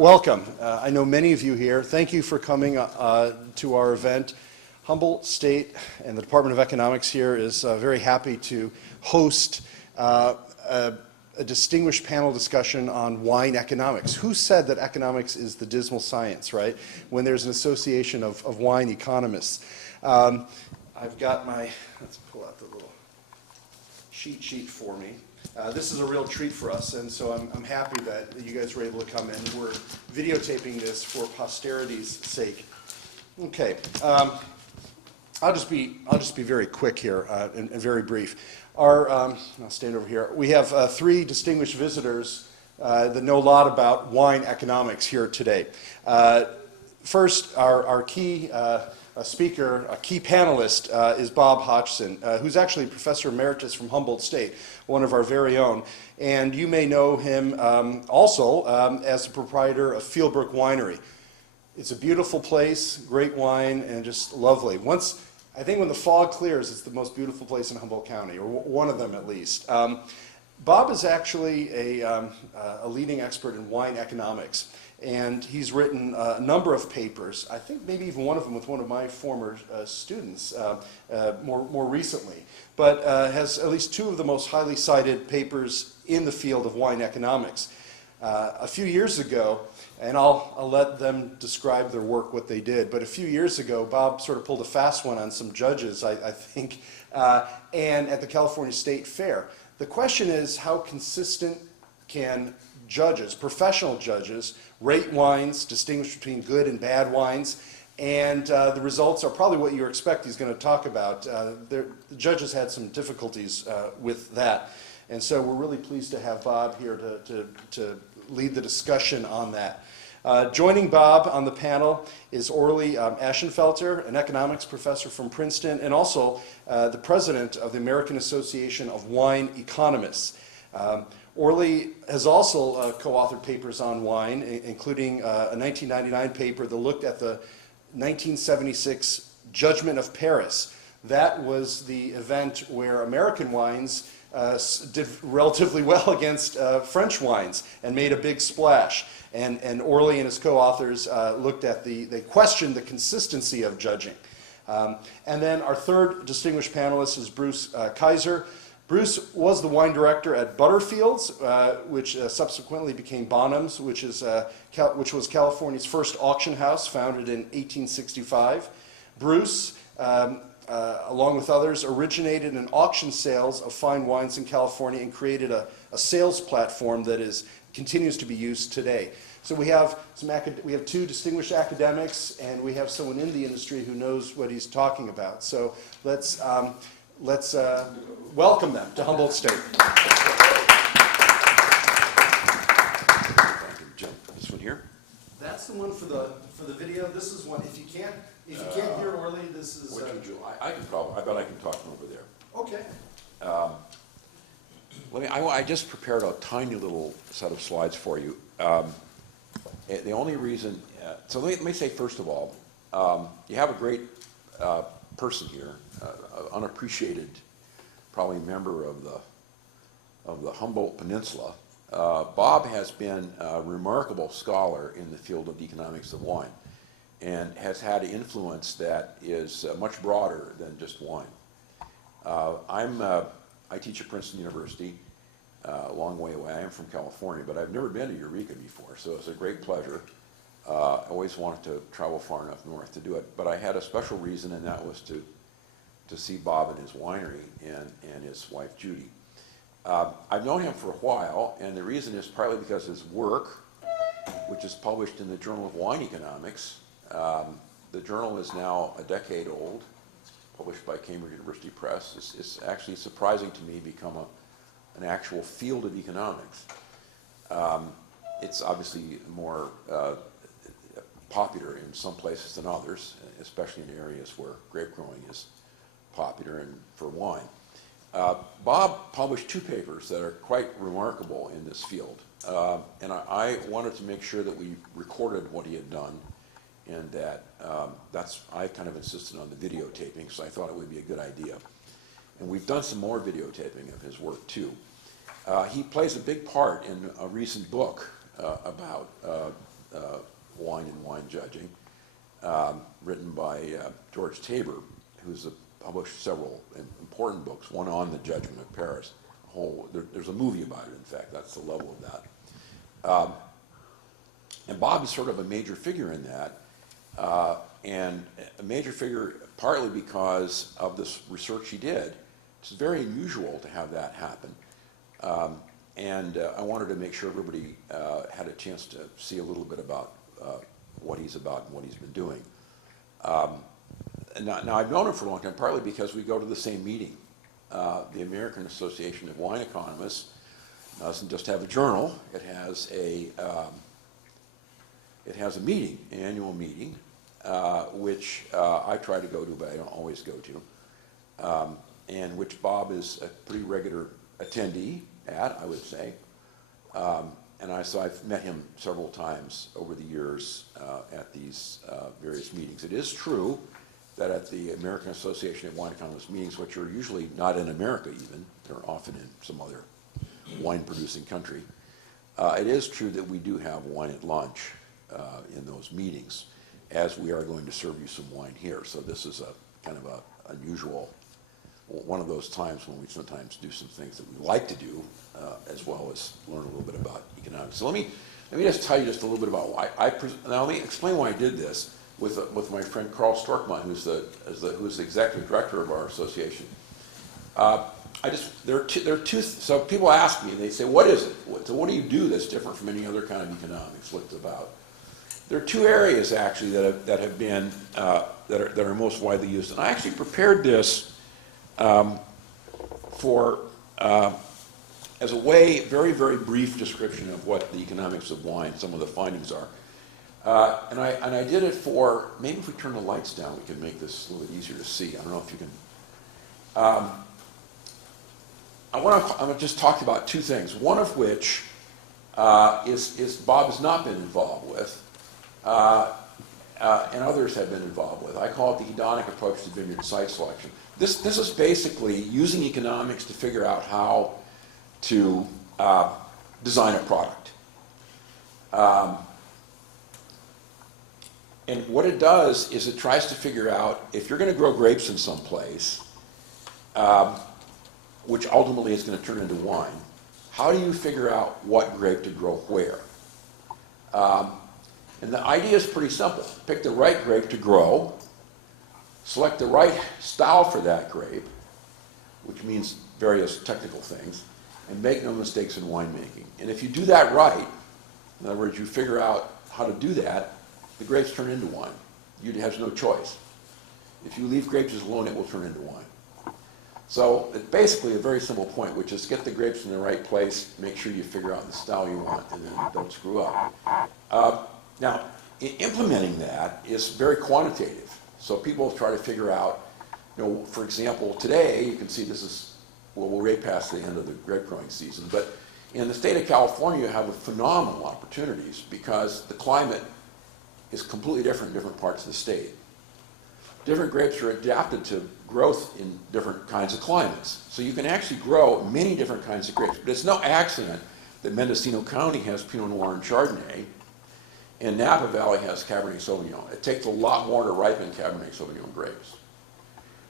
Welcome. I know many of you here. Thank you for coming to our event. Humboldt State and the Department of Economics here is very happy to host a distinguished panel discussion on wine economics. Who said that economics is the dismal science, right? When there's an association of wine economists. I've got my, let's pull out the little cheat sheet for me. This is a real treat for us, and so I'm happy that you guys were able to come in. We're videotaping this for posterity's sake. Okay, I'll just be very quick here and very brief. I'll stand over here. We have three distinguished visitors that know a lot about wine economics here today. First, our key speaker, a key panelist, is Bob Hodgson, who's actually Professor Emeritus from Humboldt State, one of our very own. And you may know him also as the proprietor of Fieldbrook Winery. It's a beautiful place, great wine, and just lovely. I think when the fog clears, it's the most beautiful place in Humboldt County, or one of them at least. Bob is actually a leading expert in wine economics. And he's written a number of papers, I think maybe even one of them with one of my former students more recently, but has at least two of the most highly cited papers in the field of wine economics. A few years ago, and I'll let them describe their work, what they did, but a few years ago, Bob sort of pulled a fast one on some judges, I think, and at the California State Fair. The question is, how consistent can judges, professional judges, rate wines, distinguish between good and bad wines, and the results are probably what you expect he's going to talk about. The judges had some difficulties with that, and so we're really pleased to have Bob here to lead the discussion on that. Joining Bob on the panel is Orly Ashenfelter, an economics professor from Princeton, and also the president of the American Association of Wine Economists. Orly has also co-authored papers on wine, including a 1999 paper that looked at the 1976 Judgment of Paris. That was the event where American wines did relatively well against French wines and made a big splash. And Orly and his co-authors they questioned the consistency of judging. And then our third distinguished panelist is Bruce Kaiser. Bruce was the wine director at Butterfields, which subsequently became Bonhams, which was California's first auction house, founded in 1865. Bruce, along with others, originated in auction sales of fine wines in California and created a sales platform that continues to be used today. So we have two distinguished academics, and we have someone in the industry who knows what he's talking about. So let's welcome them to Humboldt State. Jim, this one here? That's the one for the video. This is one. If you can't hear Orly, this is. What you do? I bet I can talk from over there. Okay. I just prepared a tiny little set of slides for you. The only reason, so let me say first of all, you have a great person here, unappreciated, probably member of the Humboldt Peninsula. Bob has been a remarkable scholar in the field of economics of wine, and has had influence that is much broader than just wine. I teach at Princeton University, a long way away. I am from California, but I've never been to Eureka before, so it's a great pleasure. I always wanted to travel far enough north to do it, but I had a special reason, and that was to see Bob and his winery and his wife Judy. I've known him for a while, and the reason is partly because his work, which is published in the Journal of Wine Economics. The journal is now a decade old, published by Cambridge University Press. It's actually surprising to me become an actual field of economics. It's obviously more popular in some places than others, especially in areas where grape growing is popular and for wine. Bob published two papers that are quite remarkable in this field, and I wanted to make sure that we recorded what he had done, and that I kind of insisted on the videotaping, because I thought it would be a good idea. And we've done some more videotaping of his work too. He plays a big part in a recent book about Judging, written by George Tabor, who's published several important books, one on the Judgment of Paris. There's a movie about it, in fact, that's the level of that. And Bob is sort of a major figure in that, and a major figure partly because of this research he did. It's very unusual to have that happen. And I wanted to make sure everybody had a chance to see a little bit about what he's about and what he's been doing. Now, I've known him for a long time, partly because we go to the same meeting. The American Association of Wine Economists doesn't just have a journal, it has a meeting, an annual meeting, which I try to go to, but I don't always go to, and which Bob is a pretty regular attendee at, I would say. So I've met him several times over the years at these various meetings. It is true that at the American Association of Wine Economists meetings, which are usually not in America even, they're often in some other wine-producing country, it is true that we do have wine at lunch in those meetings, as we are going to serve you some wine here. So this is a kind of a unusual, one of those times when we sometimes do some things that we like to do, as well as learn a little bit about economics. So let me just tell you just a little bit about why now let me explain why I did this with my friend Carl Storkman, who's the executive director of our association. There are two. So people ask me, and they say, "What is it? So what do you do that's different from any other kind of economics? What's it about?" There are two areas actually that have been that are most widely used, and I actually prepared this as a very, very brief description of what the economics of wine, some of the findings are. And I did it for, maybe if we turn the lights down, we can make this a little bit easier to see. I don't know if you can. I'm going to just talk about two things, one of which is Bob has not been involved with, and others have been involved with. I call it the hedonic approach to vineyard site selection. This is basically using economics to figure out how to design a product. And what it does is it tries to figure out if you're going to grow grapes in some place, which ultimately is going to turn into wine, how do you figure out what grape to grow where? And the idea is pretty simple. Pick the right grape to grow, select the right style for that grape, which means various technical things, and make no mistakes in winemaking. And if you do that right, in other words, you figure out how to do that, the grapes turn into wine. You have no choice. If you leave grapes alone, it will turn into wine. So it's basically a very simple point, which is get the grapes in the right place, make sure you figure out the style you want, and then don't screw up. Now, implementing that is very quantitative. So people try to figure out, for example, today, you can see this is, well, we're way past the end of the grape growing season, but in the state of California, you have phenomenal opportunities because the climate is completely different in different parts of the state. Different grapes are adapted to growth in different kinds of climates. So you can actually grow many different kinds of grapes. But it's no accident that Mendocino County has Pinot Noir and Chardonnay, and Napa Valley has Cabernet Sauvignon. It takes a lot more to ripen Cabernet Sauvignon grapes.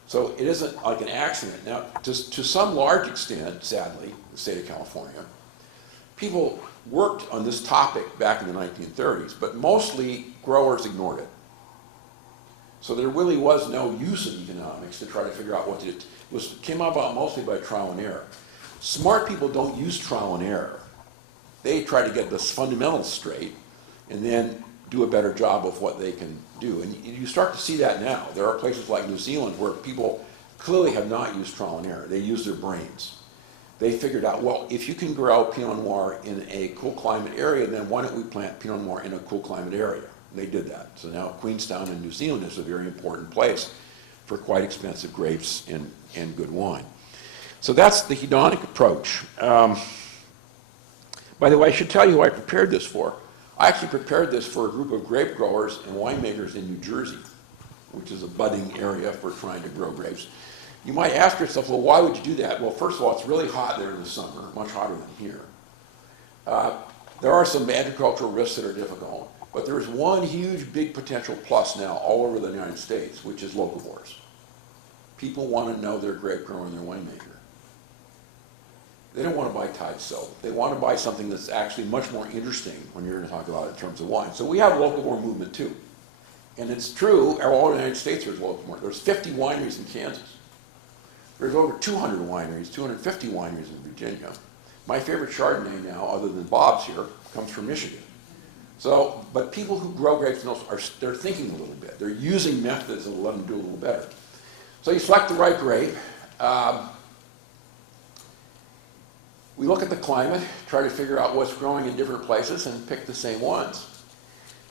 So it isn't like an accident. Now, to some large extent, sadly, the state of California, people worked on this topic back in the 1930s, but mostly growers ignored it. So there really was no use of economics to try to figure out what to do. It came about mostly by trial and error. Smart people don't use trial and error. They try to get the fundamentals straight and then do a better job of what they can do. And you start to see that now. There are places like New Zealand where people clearly have not used trial and error. They use their brains. They figured out, well, if you can grow Pinot Noir in a cool climate area, then why don't we plant Pinot Noir in a cool climate area? They did that. So now Queenstown in New Zealand is a very important place for quite expensive grapes and good wine. So that's the hedonic approach. By the way, I should tell you who I prepared this for. I actually prepared this for a group of grape growers and winemakers in New Jersey, which is a budding area for trying to grow grapes. You might ask yourself, well, why would you do that? Well, first of all, it's really hot there in the summer, much hotter than here. There are some agricultural risks that are difficult. But there's one huge, big potential plus now all over the United States, which is locavores. People want to know their grape grower and their winemaker. They don't want to buy Tide soap. They want to buy something that's actually much more interesting when you're going to talk about it in terms of wine. So we have a locavore movement too. And it's true, all over the United States there's locavore. There's 50 wineries in Kansas. There's over 200 wineries, 250 wineries in Virginia. My favorite Chardonnay now, other than Bob's here, comes from Michigan. So, but people who grow grapes they're thinking a little bit. They're using methods that will let them do a little better. So you select the right grape. We look at the climate, try to figure out what's growing in different places, and pick the same ones.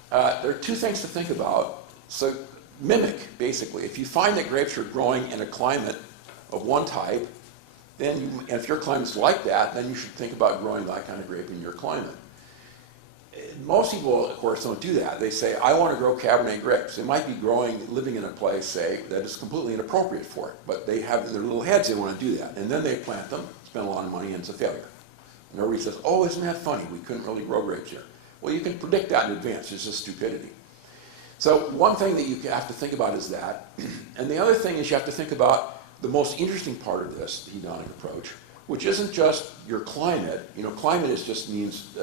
There are two things to think about. So mimic, basically. If you find that grapes are growing in a climate of one type, then if your climate's like that, then you should think about growing that kind of grape in your climate. Most people, of course, don't do that. They say, I want to grow Cabernet grapes. They might be living in a place, say, that is completely inappropriate for it, but they have in their little heads they want to do that. And then they plant them, spend a lot of money, and it's a failure. And everybody says, oh, isn't that funny? We couldn't really grow grapes here. Well, you can predict that in advance. It's just stupidity. So one thing that you have to think about is that. And the other thing is you have to think about the most interesting part of this, the hedonic approach, which isn't just your climate. You know, climate just means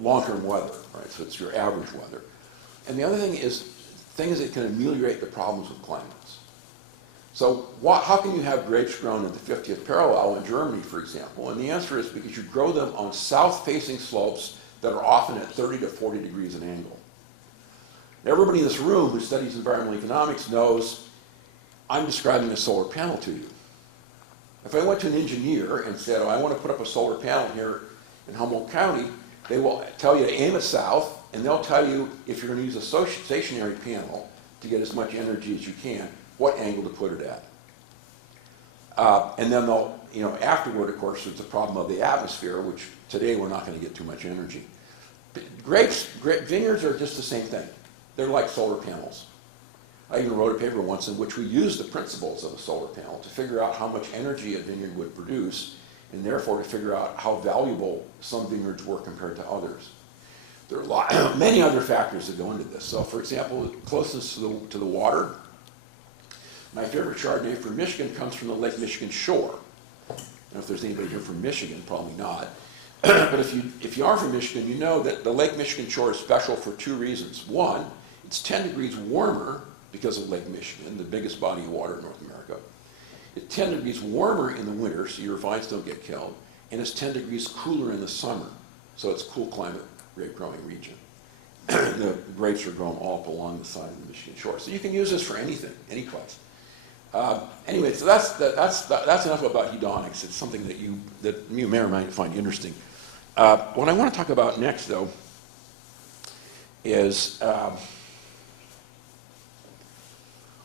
long-term weather, right? So it's your average weather. And the other thing is things that can ameliorate the problems with climates. So how can you have grapes grown at the 50th parallel in Germany, for example? And the answer is because you grow them on south-facing slopes that are often at 30 to 40 degrees an angle. Everybody in this room who studies environmental economics knows I'm describing a solar panel to you. If I went to an engineer and said, oh, I want to put up a solar panel here in Humboldt County, they will tell you to aim it south, and they'll tell you if you're going to use a stationary panel to get as much energy as you can, what angle to put it at. And then they'll, afterward, of course, there's the problem of the atmosphere, which today we're not going to get too much energy. Vineyards are just the same thing. They're like solar panels. I even wrote a paper once in which we used the principles of a solar panel to figure out how much energy a vineyard would produce, and therefore to figure out how valuable some vineyards were compared to others. There are many other factors that go into this. So, for example, closeness to the water. My favorite Chardonnay from Michigan comes from the Lake Michigan shore. I don't know if there's anybody here from Michigan, probably not. But if you are from Michigan, you know that the Lake Michigan shore is special for two reasons. One, it's 10 degrees warmer because of Lake Michigan, the biggest body of water in North America. It's 10 degrees warmer in the winter, so your vines don't get killed, and it's 10 degrees cooler in the summer, so it's a cool climate grape growing region. The grapes are grown all up along the side of the Michigan shore. So you can use this for anything, any place. Anyway, so that's enough about hedonics. It's something that you may or may not find interesting. What I want to talk about next, though, is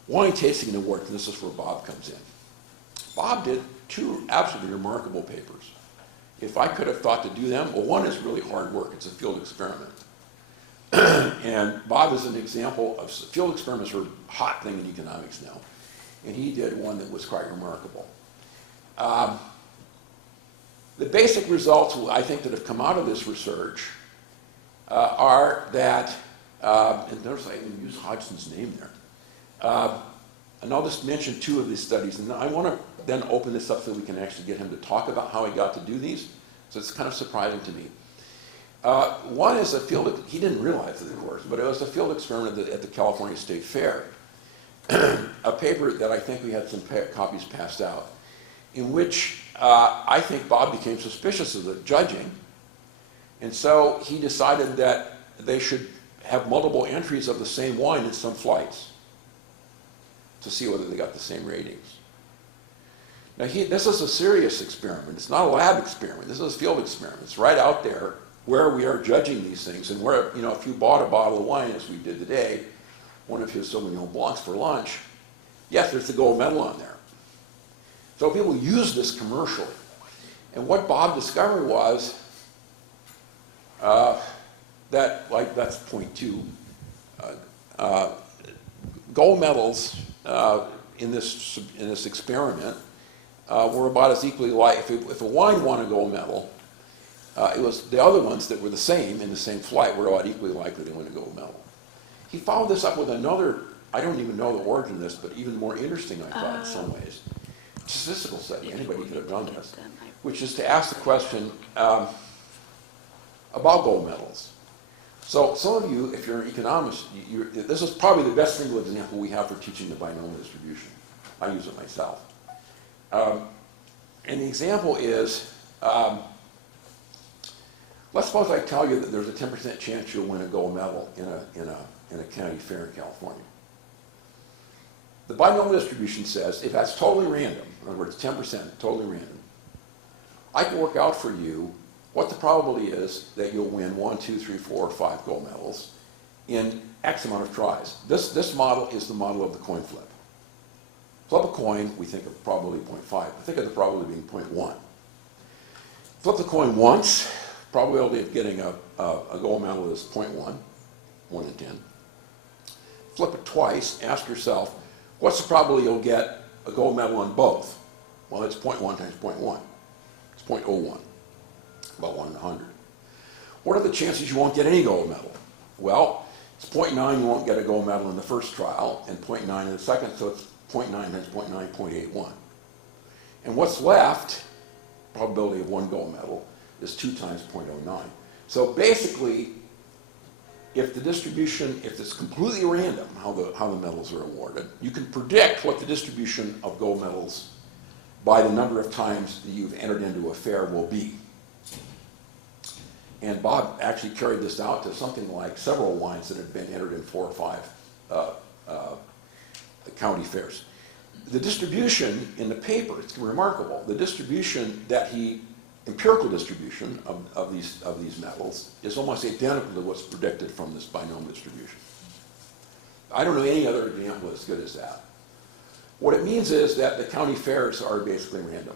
wine tasting and work, and this is where Bob comes in. Bob did two absolutely remarkable papers. If I could have thought to do them, well, one is really hard work. It's a field experiment. And Bob is an example of field experiments are a hot thing in economics now. And he did one that was quite remarkable. The basic results, I think, that have come out of this research are that, and notice I even use Hodgson's name there. And I'll just mention two of these studies. And I want to then open this up so we can actually get him to talk about how he got to do these. So it's kind of surprising to me. One is a field, he didn't realize it, of course, but it was a field experiment at the California State Fair. A paper that I think we had some copies passed out, in which I think Bob became suspicious of the judging. And so he decided that they should have multiple entries of the same wine in some flights to see whether they got the same ratings. Now, this is a serious experiment. It's not a lab experiment. This is a field experiment. It's right out there where we are judging these things. And where, if you bought a bottle of wine, as we did today, one of his Sauvignon Blancs for lunch, yes, there's the gold medal on there. So people use this commercially. And what Bob discovered was that, that's point two, gold medals in this experiment were about as equally like, if a wine won a gold medal, It was the other ones that were the same in the same flight were about equally likely to win a gold medal. He followed this up with another, I don't even know the origin of this, but even more interesting, I thought, in some ways, statistical study. Anybody could have done this, which is to ask the question about gold medals. So some of you, if you're an economist, this is probably the best single example we have for teaching the binomial distribution. I use it myself. And the example is, let's suppose I tell you that there's a 10% chance you'll win a gold medal in a county fair in California. The binomial distribution says if that's totally random, in other words, 10% totally random, I can work out for you what the probability is that you'll win 1, 2, 3, 4, or 5 gold medals in X amount of tries. This model is the model of the coin flip. Flip a coin, we think of probability 0.5, but think of the probability being 0.1. Flip the coin once, probability of getting a gold medal is 0.1, 1 in 10. Flip it twice, ask yourself, what's the probability you'll get a gold medal on both? Well, it's 0.1 times 0.1. It's 0.01, about 1 in 100. What are the chances you won't get any gold medal? Well, it's 0.9, you won't get a gold medal in the first trial, and 0.9 in the second, so it's 0.9 times 0.9, 0.81. And what's left, probability of 1 gold medal, is 2 times 0.09. So basically, if the distribution, if it's completely random how the medals are awarded, you can predict what the distribution of gold medals by the number of times that you've entered into a fair will be. And Bob actually carried this out to something like several wines that have been entered in 4 or 5 county fairs. The distribution in the paper, it's remarkable. The distribution that empirical distribution of these medals is almost identical to what's predicted from this binomial distribution. I don't know any other example as good as that. What it means is that the county fairs are basically random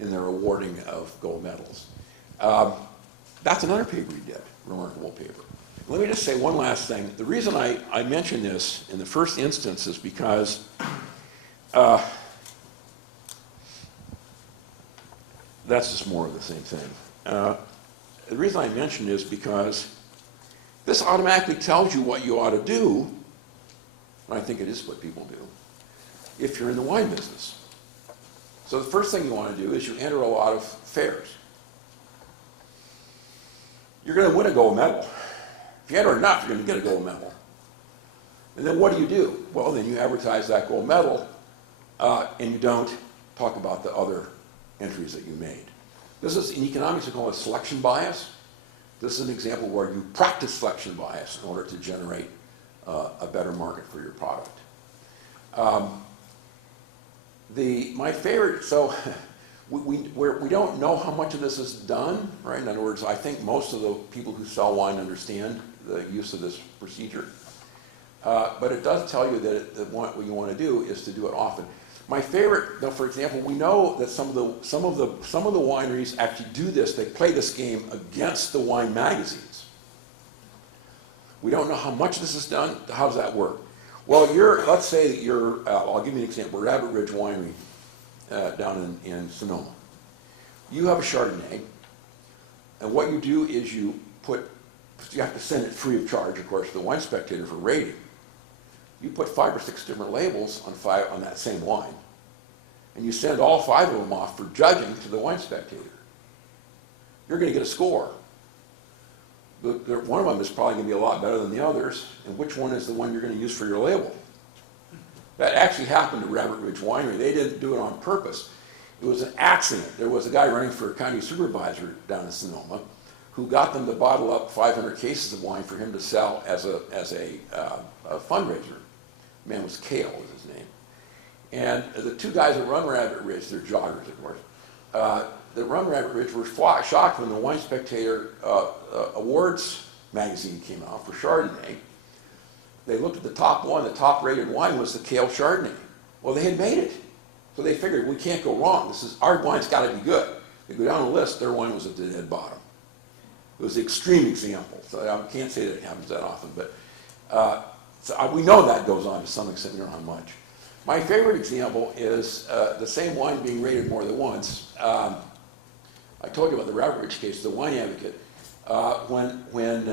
in their awarding of gold medals. That's another paper he did, remarkable paper. Let me just say one last thing. The reason I mention this in the first instance is because that's just more of the same thing. The reason I mention is because this automatically tells you what you ought to do, and I think it is what people do, if you're in the wine business. So the first thing you want to do is you enter a lot of fairs. You're going to win a gold medal. If you enter enough, you're going to get a gold medal. And then what do? Well, then you advertise that gold medal, and you don't talk about the other entries that you made. This is, in economics, we call it selection bias. This is an example where you practice selection bias in order to generate a better market for your product. My favorite, so we don't know how much of this is done, right? In other words, I think most of the people who sell wine understand the use of this procedure. But it does tell you that what you want to do is to do it often. My favorite, though, for example, we know that some of the wineries actually do this. They play this game against the wine magazines. We don't know how much this is done. How does that work? Well, let's say that you're, I'll give you an example, Rabbit Ridge Winery down in Sonoma. You have a Chardonnay, and what you do is you have to send it free of charge, of course, to the Wine Spectator for rating. You put 5 or 6 different labels on that same wine, and you send all 5 of them off for judging to the Wine Spectator. You're going to get a score. One of them is probably going to be a lot better than the others, and which one is the one you're going to use for your label? That actually happened to Rabbit Ridge Winery. They didn't do it on purpose. It was an accident. There was a guy running for a county supervisor down in Sonoma who got them to bottle up 500 cases of wine for him to sell as a fundraiser. The man was Kale, was his name. And the 2 guys that run Rabbit Ridge, they're joggers, of course, that run Rabbit Ridge were shocked when the Wine Spectator Awards magazine came out for Chardonnay. They looked at the top one, the top rated wine was the Kale Chardonnay. Well, they had made it. So they figured, we can't go wrong. Our wine's got to be good. They go down the list, their wine was at the dead bottom. It was the extreme example. So I can't say that it happens that often, but we know that goes on to some extent, we don't know how much. My favorite example is the same wine being rated more than once. I told you about the Rabbit Ridge case, the wine advocate. When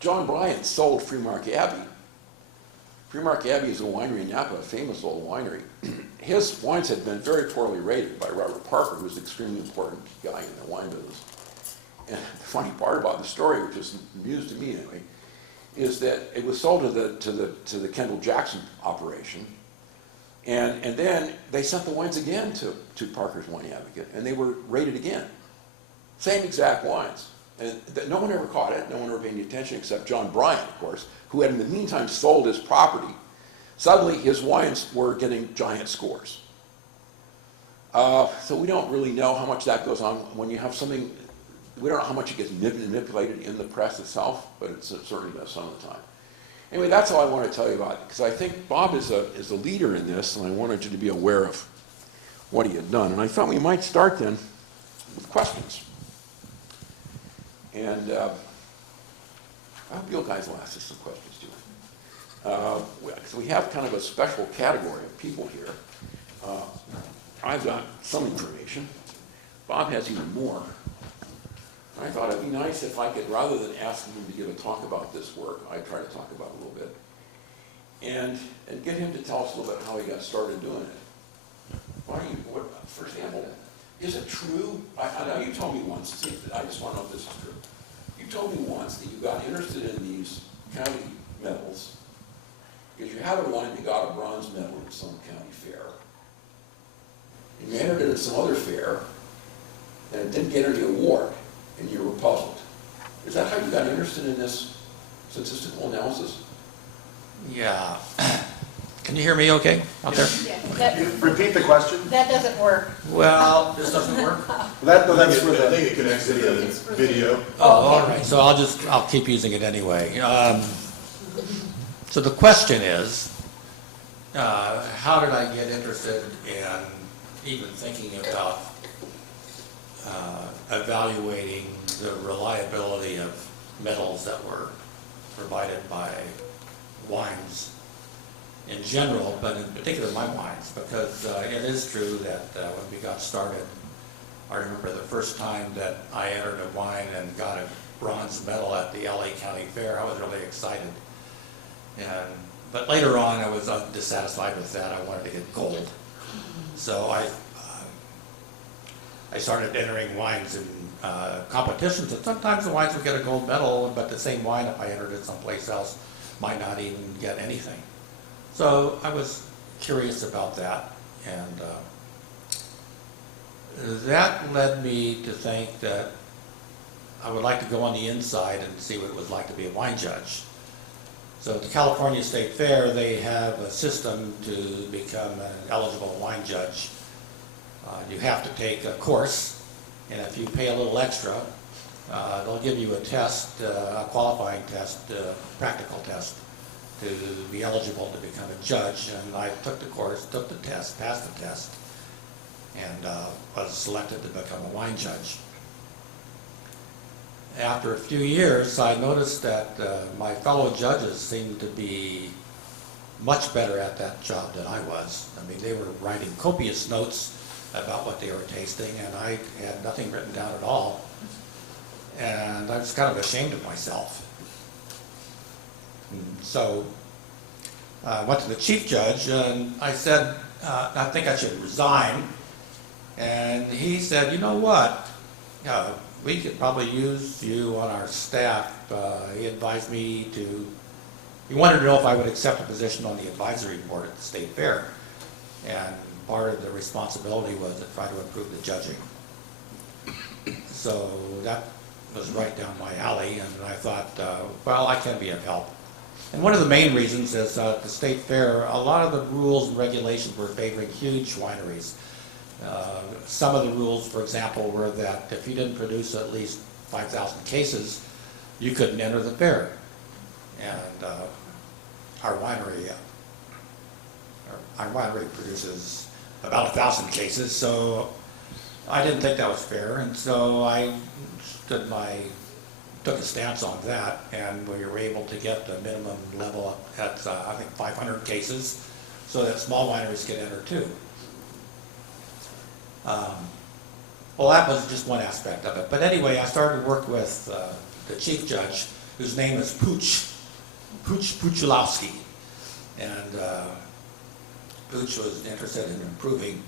John Bryant sold Freemark Abbey. Freemark Abbey is a winery in Napa, a famous old winery. His wines had been very poorly rated by Robert Parker, who was an extremely important guy in the wine business. And the funny part about the story, which is news to me anyway, is that it was sold to the Kendall Jackson operation, and then they sent the wines again to Parker's Wine Advocate, and they were rated again. Same exact wines. And no one ever caught it, no one ever paid any attention except John Bryant, of course, who had in the meantime sold his property. Suddenly his wines were getting giant scores. So we don't really know how much that goes on when you have something, we don't know how much it gets manipulated in the press itself, but it certainly does some of the time. Anyway, that's all I want to tell you about it, because I think Bob is a leader in this, and I wanted you to be aware of what he had done. And I thought we might start then with questions. And I hope you guys will ask us some questions too. So we have kind of a special category of people here. I've got some information. Bob has even more. I thought it'd be nice if I could, rather than asking him to give a talk about this work, I'd try to talk about it a little bit. And get him to tell us a little bit how he got started doing it. For example, is it true, I know you told me once, I just want to know if this is true. You told me once that you got interested in these county medals because you had a wine that got a bronze medal at some county fair. And you entered it at some other fair, and it didn't get any award, and you were puzzled. Is that how you got interested in this statistical analysis? Yeah. Can you hear me okay out there? Yeah, Repeat the question. that doesn't work. Well, this doesn't work? That's for I the, think it connects to the video. Oh, all right, so I'll keep using it anyway. So the question is, how did I get interested in even thinking about evaluating the reliability of metals that were provided by wines in general, but in particular my wines, because it is true that when we got started, I remember the first time that I entered a wine and got a bronze medal at the LA County Fair. I was really excited. But later on, I was dissatisfied with that. I wanted to get gold. So I started entering wines in competitions, and sometimes the wines would get a gold medal, but the same wine, if I entered it someplace else, might not even get anything. So I was curious about that, and that led me to think that I would like to go on the inside and see what it was like to be a wine judge. So at the California State Fair, they have a system to become an eligible wine judge. You have to take a course, and if you pay a little extra, they'll give you a test, a qualifying test, practical test, to be eligible to become a judge. And I took the course, took the test, passed the test, and was selected to become a wine judge. After a few years, I noticed that my fellow judges seemed to be much better at that job than I was. I mean, they were writing copious notes about what they were tasting, and I had nothing written down at all. And I was kind of ashamed of myself. So I went to the chief judge, and I said, I think I should resign. And he said, you know what? We could probably use you on our staff. He advised me he wanted to know if I would accept a position on the advisory board at the state fair. And part of the responsibility was to try to improve the judging. So that was right down my alley, and I thought, well, I can be of help. And one of the main reasons is at the state fair, a lot of the rules and regulations were favoring huge wineries. Some of the rules, for example, were that if you didn't produce at least 5,000 cases, you couldn't enter the fair. And our winery produces about 1,000 cases, so I didn't think that was fair, and so I took a stance on that, and we were able to get the minimum level at I think 500 cases, so that small wineries could enter too. Well, that was just one aspect of it. But anyway, I started to work with the chief judge, whose name is Puchulowski. And Puch was interested in improving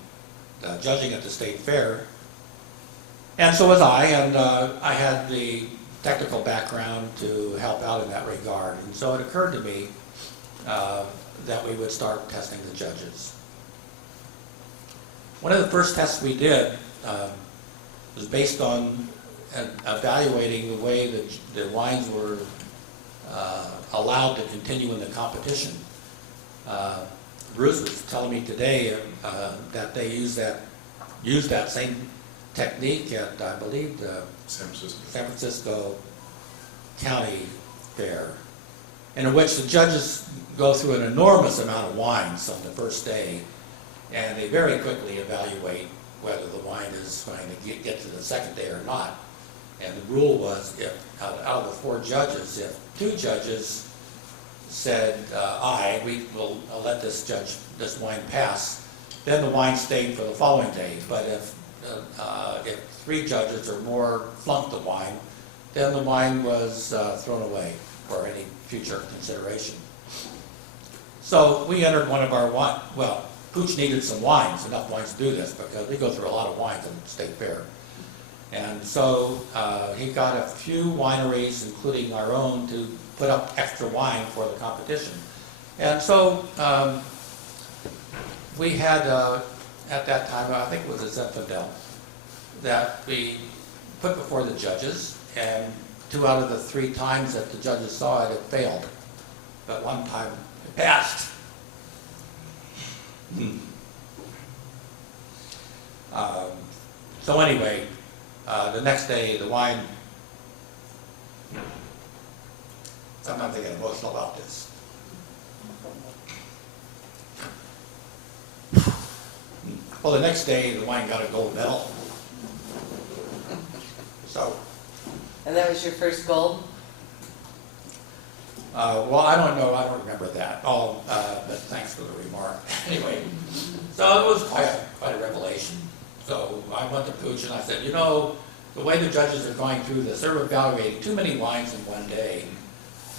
judging at the state fair. And so was I, and I had the technical background to help out in that regard. And so it occurred to me that we would start testing the judges. One of the first tests we did was based on evaluating the way that the wines were allowed to continue in the competition. Bruce was telling me today that they use that same technique at, I believe, the San Francisco. San Francisco County Fair, in which the judges go through an enormous amount of wines on the first day, and they very quickly evaluate whether the wine is going to get to the second day or not. And the rule was, if out of the 4 judges, if 2 judges said, aye, we will let this wine pass, then the wine stayed for the following day. But if 3 judges or more flunked the wine, then the wine was thrown away for any future consideration. So we entered one of our wine, well, Pooch needed some wines, enough wines to do this, because we go through a lot of wines in the state fair. And so he got a few wineries, including our own, to put up extra wine for the competition. And so we had, at that time, I think it was a Zinfandel, that we put before the judges, and 2 out of the 3 times that the judges saw it, it failed. But 1 time it passed. So anyway, the next day the wine, sometimes I get emotional about this. Well, the next day the wine got a gold medal. So, And that was your first gold? well, I don't know, I don't remember that. Oh, but thanks for the remark. Anyway, so it was quite a revelation. So I went to Pooch and I said, you know, the way the judges are going through this, they're evaluating too many wines in one day,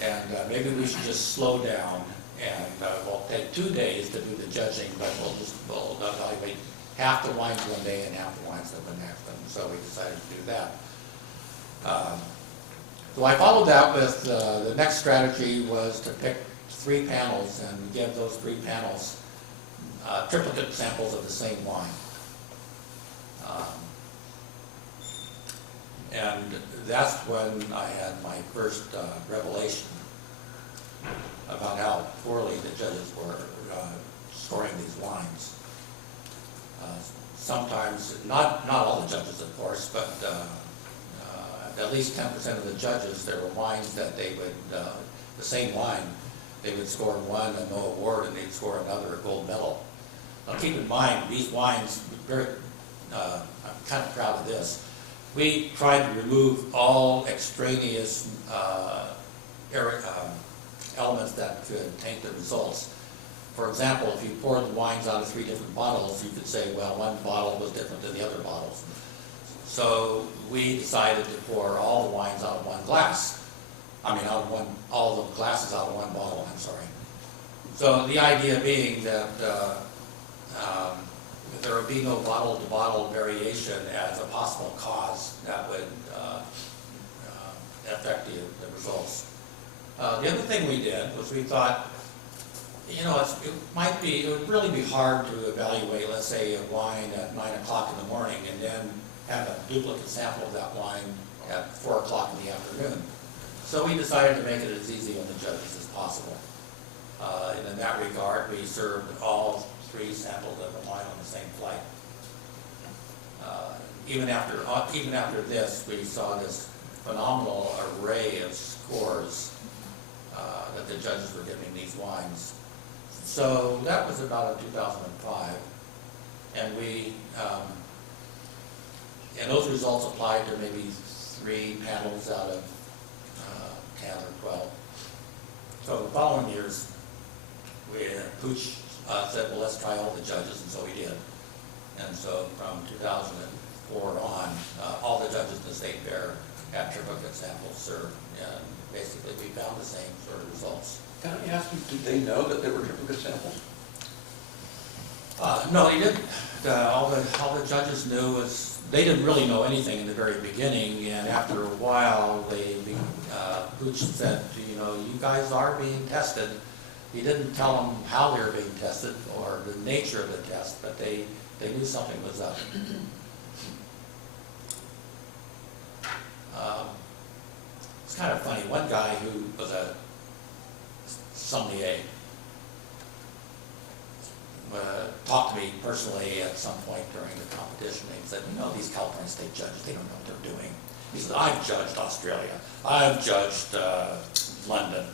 and maybe we should just slow down, and we'll take 2 days to do the judging, but we'll evaluate half the wines one day and half the wines the next. And so we decided to do that. So I followed that with the next strategy was to pick 3 panels and give those 3 panels triplicate samples of the same wine. And that's when I had my first revelation about how poorly the judges were scoring these wines. Sometimes, not all the judges, of course, but at least 10% of the judges, there were wines that they would, the same wine, they would score 1 and no award, and they'd score another a gold medal. Now keep in mind, these wines, I'm kind of proud of this. We tried to remove all extraneous elements that could taint the results. For example, if you poured the wines out of 3 different bottles, you could say, well, one bottle was different than the other bottles. So we decided to pour all the wines out of one glass. I mean, all the glasses out of one bottle, I'm sorry. So the idea being that there would be no bottle-to-bottle variation as a possible cause that would affect the results. The other thing we did was we thought, you know, it would really be hard to evaluate, let's say, a wine at 9 o'clock in the morning and then have a duplicate sample of that wine at 4 o'clock in the afternoon. So we decided to make it as easy on the judges as possible. And in that regard, we served all 3 samples of the wine on the same flight. Even after this, we saw this phenomenal array of scores that the judges were giving these wines. So that was about in 2005, and and those results applied to maybe 3 panels out of 10 or 12. So the following years, Pooch said, well, let's try all the judges, and so we did. And so from 2004 report on. All the judges in the state fair had triplicate samples served, and basically we found the same sort of results. Can I ask you, did they know that they were triplicate samples? No, they didn't. All the judges knew was, they didn't really know anything in the very beginning, and after a while, Pooch said, you know, you guys are being tested. He didn't tell them how they were being tested or the nature of the test, but they knew something was up. It's kind of funny. One guy who was a sommelier talked to me personally at some point during the competition. He said, you know, these California state judges, they don't know what they're doing. He said, I've judged Australia. I've judged London.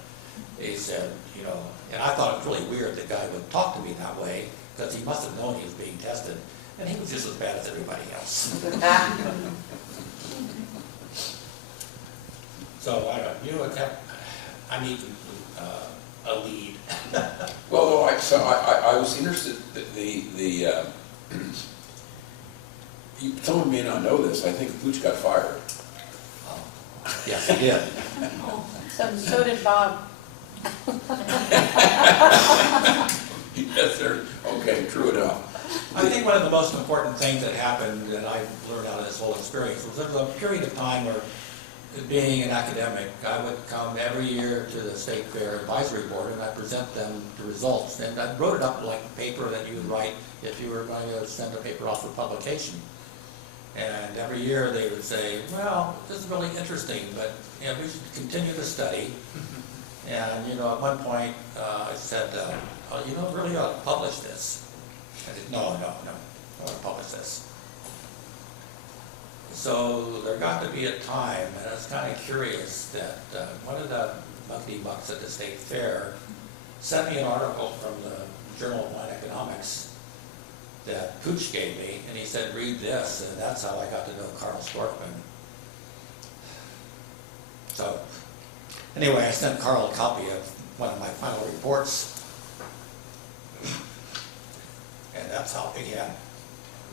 He said, you know, and I thought it was really weird the guy would talk to me that way because he must have known he was being tested, and he was just as bad as everybody else. So I need a lead. Well, though, I was interested that someone may not know this. I think Pooch got fired. Yes, he did. So did Bob. Yes, sir. Okay, true enough. I think one of the most important things that happened that I learned out of this whole experience was there was a period of time where, being an academic, I would come every year to the State Fair Advisory Board and I present them the results. And I wrote it up like a paper that you would write if you were going to send a paper off for publication. And every year they would say, well, this is really interesting, but you know, we should continue the study. And you know, at one point I said, oh, you don't really ought to publish this. I said, no, I want to publish this. So there got to be a time, and I was kind of curious, that one of the monkey bucks at the state fair sent me an article from the Journal of Wine Economics that Pooch gave me, and he said, read this, and that's how I got to know Carl Storkman. So anyway, I sent Carl a copy of one of my final reports, and that's how it began.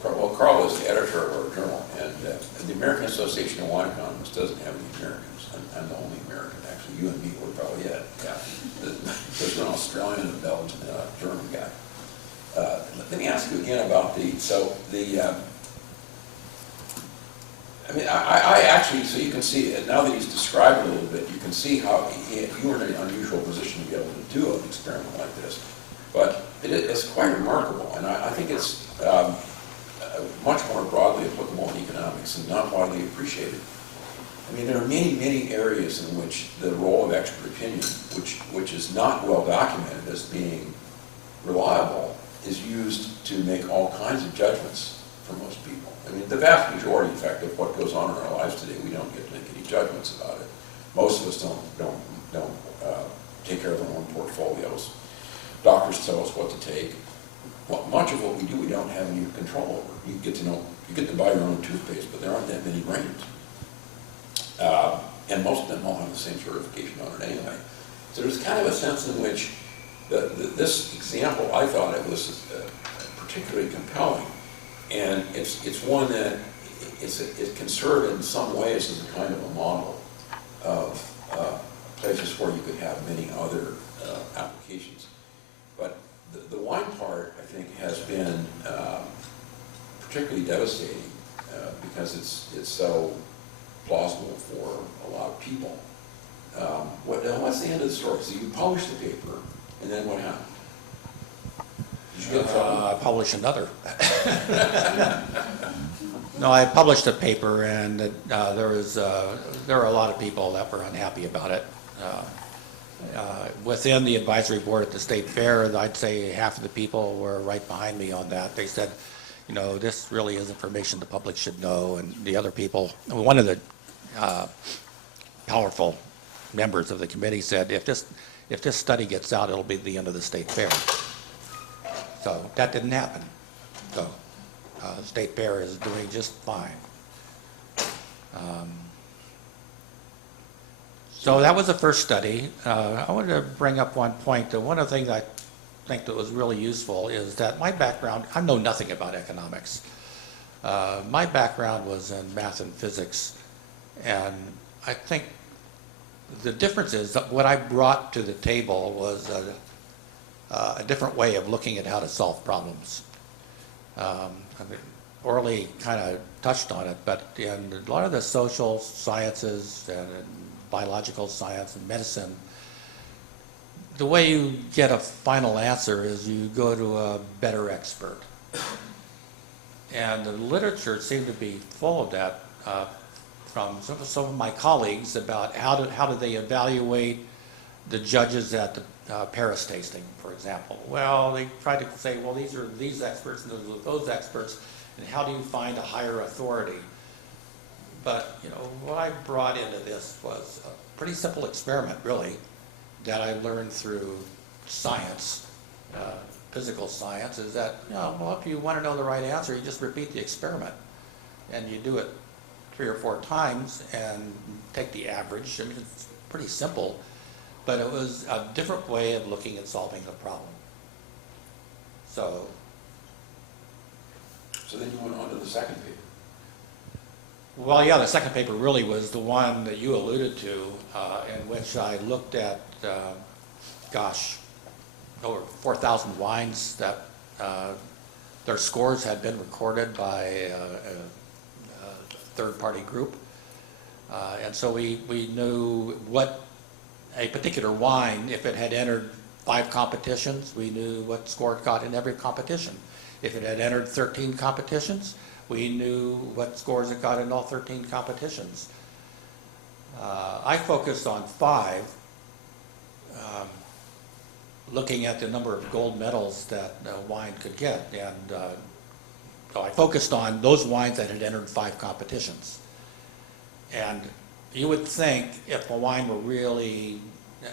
Well, Carl is the editor of our journal, and the American Association of Wine Economists doesn't have any Americans. I'm the only American, actually. You and me were probably it. Yeah. There's an Australian, a Belgian, and a German guy. Let me ask you again about I actually, so you can see it, now that he's described it a little bit, you can see how you were in an unusual position to be able to do an experiment like this. But it's quite remarkable, and I think it's much more broadly applicable in economics and not widely appreciated. I mean, there are many, many areas in which the role of expert opinion, which is not well documented as being reliable, is used to make all kinds of judgments for most people. I mean, the vast majority, in fact, of what goes on in our lives today, we don't get to make any judgments about it. Most of us don't take care of our own portfolios. Doctors tell us what to take. Well, much of what we do, we don't have any control over. You get to buy your own toothpaste, but there aren't that many brands. And most of them all have the same certification on it anyway. So there's kind of a sense in which this example, I thought it was particularly compelling. And it's one that it can serve in some ways as a kind of a model of places where you could have many other applications. But the wine part, I think, has been particularly devastating because it's so plausible for a lot of people. What's the end of the story? So you published the paper, and then what happened? Did you get in trouble? I published another. No, I published a paper, and there were a lot of people that were unhappy about it. Within the advisory board at the state fair, I'd say half of the people were right behind me on that. They said, you know, this really is information the public should know, and the other people, one of the powerful members of the committee said, if this study gets out, it'll be the end of the state fair. So that didn't happen. So the state fair is doing just fine. So that was the first study. I wanted to bring up one point. One of the things I think that was really useful is that my background, I know nothing about economics. My background was in math and physics, and I think the difference is that what I brought to the table was a different way of looking at how to solve problems. I mean, Orly kind of touched on it, but in a lot of the social sciences and in biological science and medicine, the way you get a final answer is you go to a better expert. And the literature seemed to be full of that from some of my colleagues about how do they evaluate the judges at the Paris tasting, for example. Well, they try to say, well, these are these experts and those are those experts, and how do you find a higher authority? But, you know, what I brought into this was a pretty simple experiment, really, that I learned through science, physical science, is that, you know, well, if you want to know the right answer, you just repeat the experiment. And you do it 3 or 4 times and take the average. I mean, it's pretty simple, but it was a different way of looking at solving the problem. So then you went on to the second paper. well, yeah, the second paper really was the one that you alluded to, in which I looked at, over 4,000 wines that their scores had been recorded by a third-party group. And so we knew what a particular wine, if it had entered 5 competitions, we knew what score it got in every competition. If it had entered 13 competitions, we knew what scores it got in all 13 competitions. I focused on 5, looking at the number of gold medals that wine could get. And so I focused on those wines that had entered 5 competitions. And you would think if a wine were really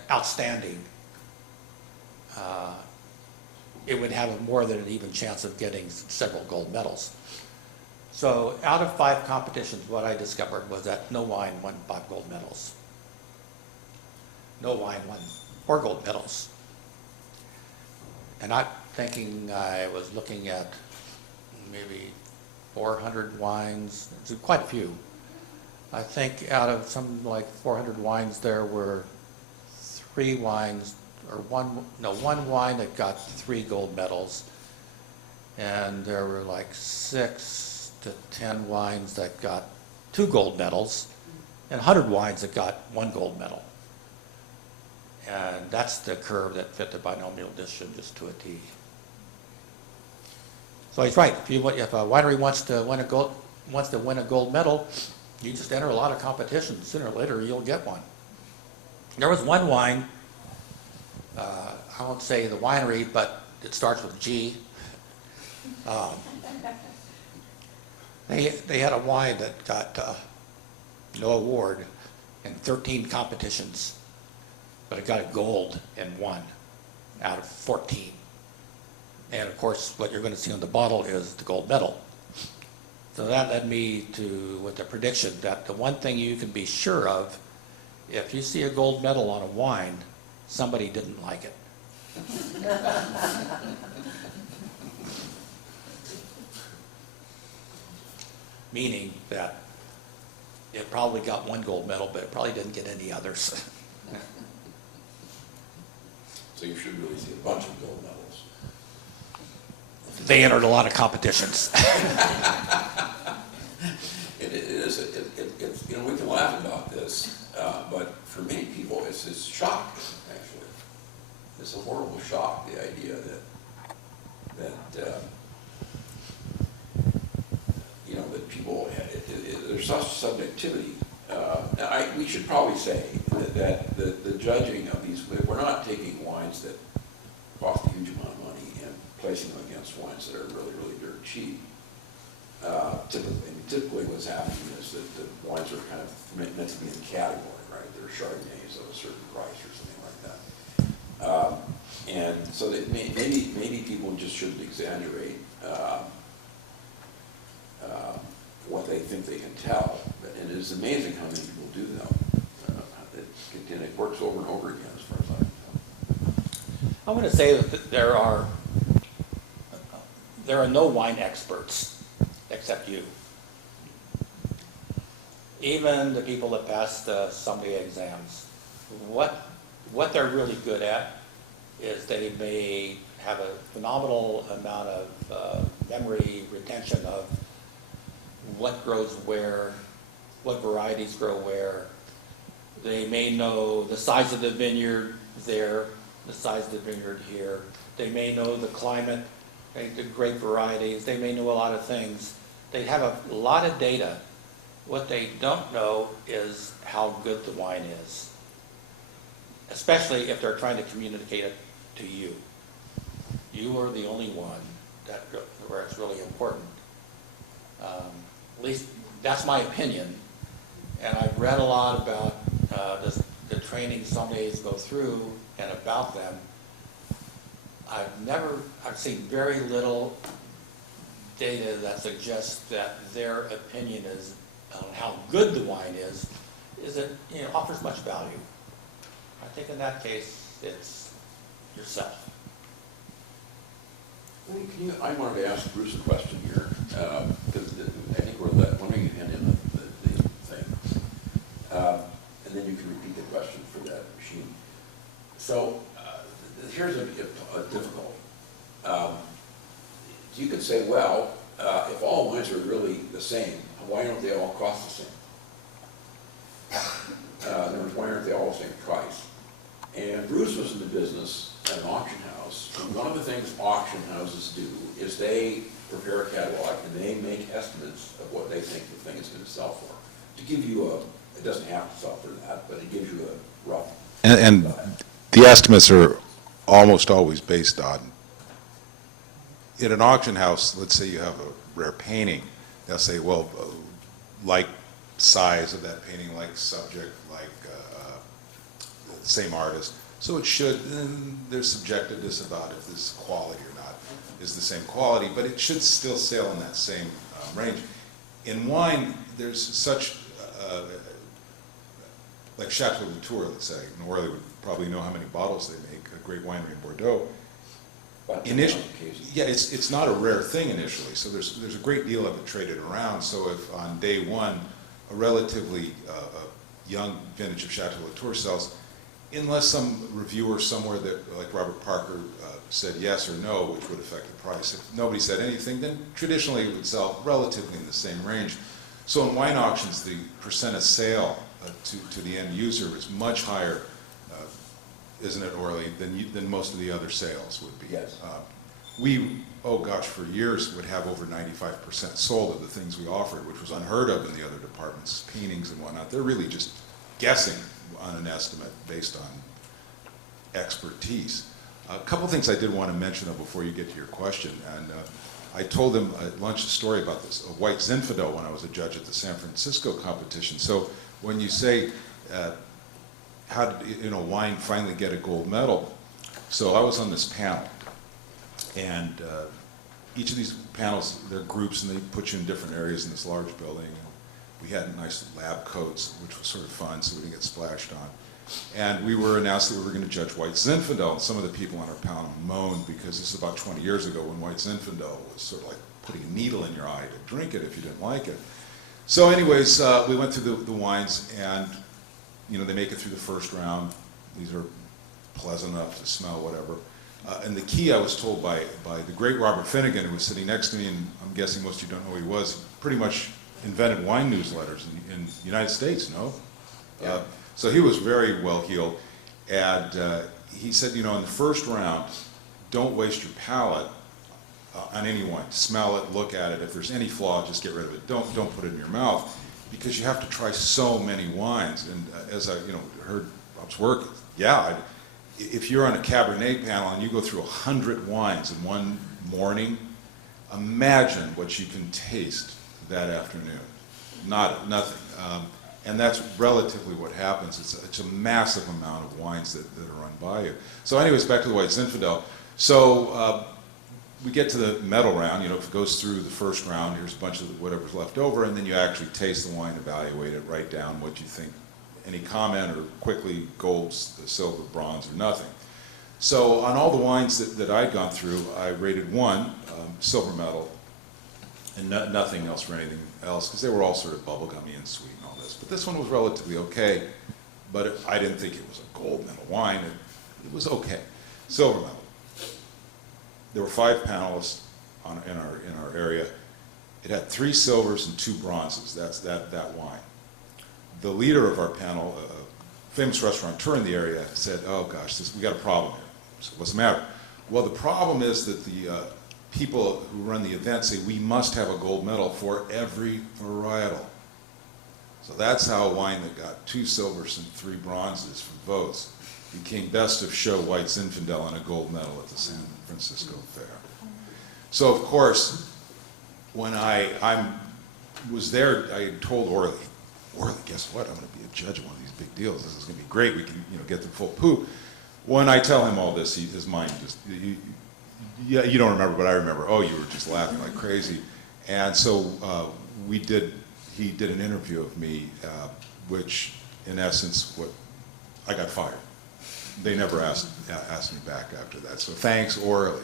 outstanding, it would have a more than an even chance of getting several gold medals. So out of 5 competitions, what I discovered was that no wine won 5 gold medals. No wine won 4 gold medals. And I'm thinking I was looking at maybe 400 wines, quite a few. I think out of some like 400 wines, there were 3 wines, or one wine that got 3 gold medals, and there were like 6 to 10 wines that got 2 gold medals, and 100 wines that got 1 gold medal. And that's the curve that fit the binomial distribution just to a T. So he's right. If a winery wants to win a gold medal, you just enter a lot of competitions. Sooner or later, you'll get one. There was one wine. I won't say the winery, but it starts with G. They had a wine that got no award in 13 competitions, but it got a gold in 1 out of 14. And of course, what you're going to see on the bottle is the gold medal. So that led me with the prediction that the one thing you can be sure of, if you see a gold medal on a wine, somebody didn't like it. Meaning that it probably got 1 gold medal, but it probably didn't get any others. So you should really see a bunch of gold medals. They entered a lot of competitions. It is, you know, we can laugh about this, but for many people, it's shock, actually. It's a horrible shock, the idea that you know, that people, there's such subjectivity. We should probably say that the judging of these, we're not taking wines that cost a huge amount of money and placing them against wines that are really, really dirt cheap. Typically what's happening is that the wines are kind of meant to be in a category, right? They're Chardonnays of a certain price or something like that. And so that maybe people just shouldn't exaggerate what they think they can tell. And it is amazing how many people do that. And it works over and over again, as far as I can tell. I want to say that there are no wine experts except you. Even the people that pass the sommelier exams, what they're really good at is they may have a phenomenal amount of memory retention of what grows where, what varieties grow where. They may know the size of the vineyard there, the size of the vineyard here. They may know the climate, the grape varieties. They may know a lot of things. They have a lot of data. What they don't know is how good the wine is, especially if they're trying to communicate it to you. You are the only one where it's really important. At least that's my opinion. And I've read a lot about the training sommeliers go through and about them. I've seen very little data that suggests that their opinion is on how good the wine is it, offers much value. I think in that case, it's yourself. I wanted to ask Bruce a question here, because I think we're letting you hand in the thing. And then you can repeat the question for that machine. So here's a difficult. You could say, well, if all wines are really the same, why don't they all cost the same? In other words, why aren't they all the same price? And Bruce was in the business at an auction house. And one of the things auction houses do is they prepare a catalog and they make estimates of what they think the thing is going to sell for. To give you it doesn't have to sell for that, but it gives you a rough. And the estimates are almost always based on, in an auction house, let's say you have a rare painting, they'll say, well, like size of that painting, like subject, like the same artist. So it should, and there's subjectiveness about if this quality or not is the same quality, but it should still sail in that same range. In wine, there's such, like Chateau Latour, let's say, Norley would probably know how many bottles they make, a great winery in Bordeaux. Initially, yeah, it's not a rare thing initially, so there's a great deal of it traded around. So if on day one, a relatively young vintage of Chateau Latour sells, unless some reviewer somewhere that, like Robert Parker, said yes or no, which would affect the price. If nobody said anything, then traditionally it would sell relatively in the same range. So in wine auctions, the percent of sale to the end user is much higher, isn't it, Orly, than most of the other sales would be. Yes. We, oh gosh, for years would have over 95% sold of the things we offered, which was unheard of in the other departments, paintings and whatnot. They're really just guessing on an estimate based on expertise. A couple things I did want to mention though before you get to your question, and I told them at lunch a story about this, a white Zinfandel when I was a judge at the San Francisco competition. So when you say, how did wine finally get a gold medal? So I was on this panel, and each of these panels, they're groups, and they put you in different areas in this large building. We had nice lab coats, which was sort of fun, so we didn't get splashed on. And we were announced that we were going to judge white Zinfandel, and some of the people on our panel moaned because this is about 20 years ago when white Zinfandel was sort of like putting a needle in your eye to drink it if you didn't like it. So anyways, we went through the wines, and they make it through the first round. These are pleasant enough to smell, whatever. And the key, I was told by the great Robert Finnegan, who was sitting next to me, and I'm guessing most of you don't know who he was, he pretty much invented wine newsletters in the United States, no? Yeah. So he was very well-heeled, and he said, in the first round, don't waste your palate on any wine. Smell it, look at it. If there's any flaw, just get rid of it. Don't put it in your mouth, because you have to try so many wines. And as I heard Rob's work, if you're on a Cabernet panel and you go through 100 wines in one morning, imagine what you can taste that afternoon. Nothing. And that's relatively what happens. It's a massive amount of wines that are run by you. So anyways, back to the white Zinfandel. So we get to the medal round. If it goes through the first round, here's a bunch of whatever's left over, and then you actually taste the wine, evaluate it, write down what you think. Any comment, or quickly gold, silver, bronze, or nothing. So on all the wines that I'd gone through, I rated one silver medal, and nothing else for anything else, because they were all sort of bubblegummy and sweet and all this. But this one was relatively okay, but I didn't think it was a gold medal wine. It was okay. Silver medal. There were 5 panelists in our area. It had 3 silvers and 2 bronzes. That's that wine. The leader of our panel, a famous restaurateur in the area, said, "Oh gosh, we got a problem here." So what's the matter? Well, the problem is that the people who run the event say we must have a gold medal for every varietal. So that's how a wine that got 2 silvers and 3 bronzes from votes became best of show white Zinfandel and a gold medal at the San Francisco Fair. So of course, when I was there, I told Orly, guess what? I'm going to be a judge of one of these big deals. This is going to be great. We can, get the full poop. When I tell him all this, his mind just, yeah, you don't remember, but I remember. Oh, you were just laughing like crazy. And so he did an interview of me, which in essence, I got fired. They never asked me back after that. So thanks, Orly,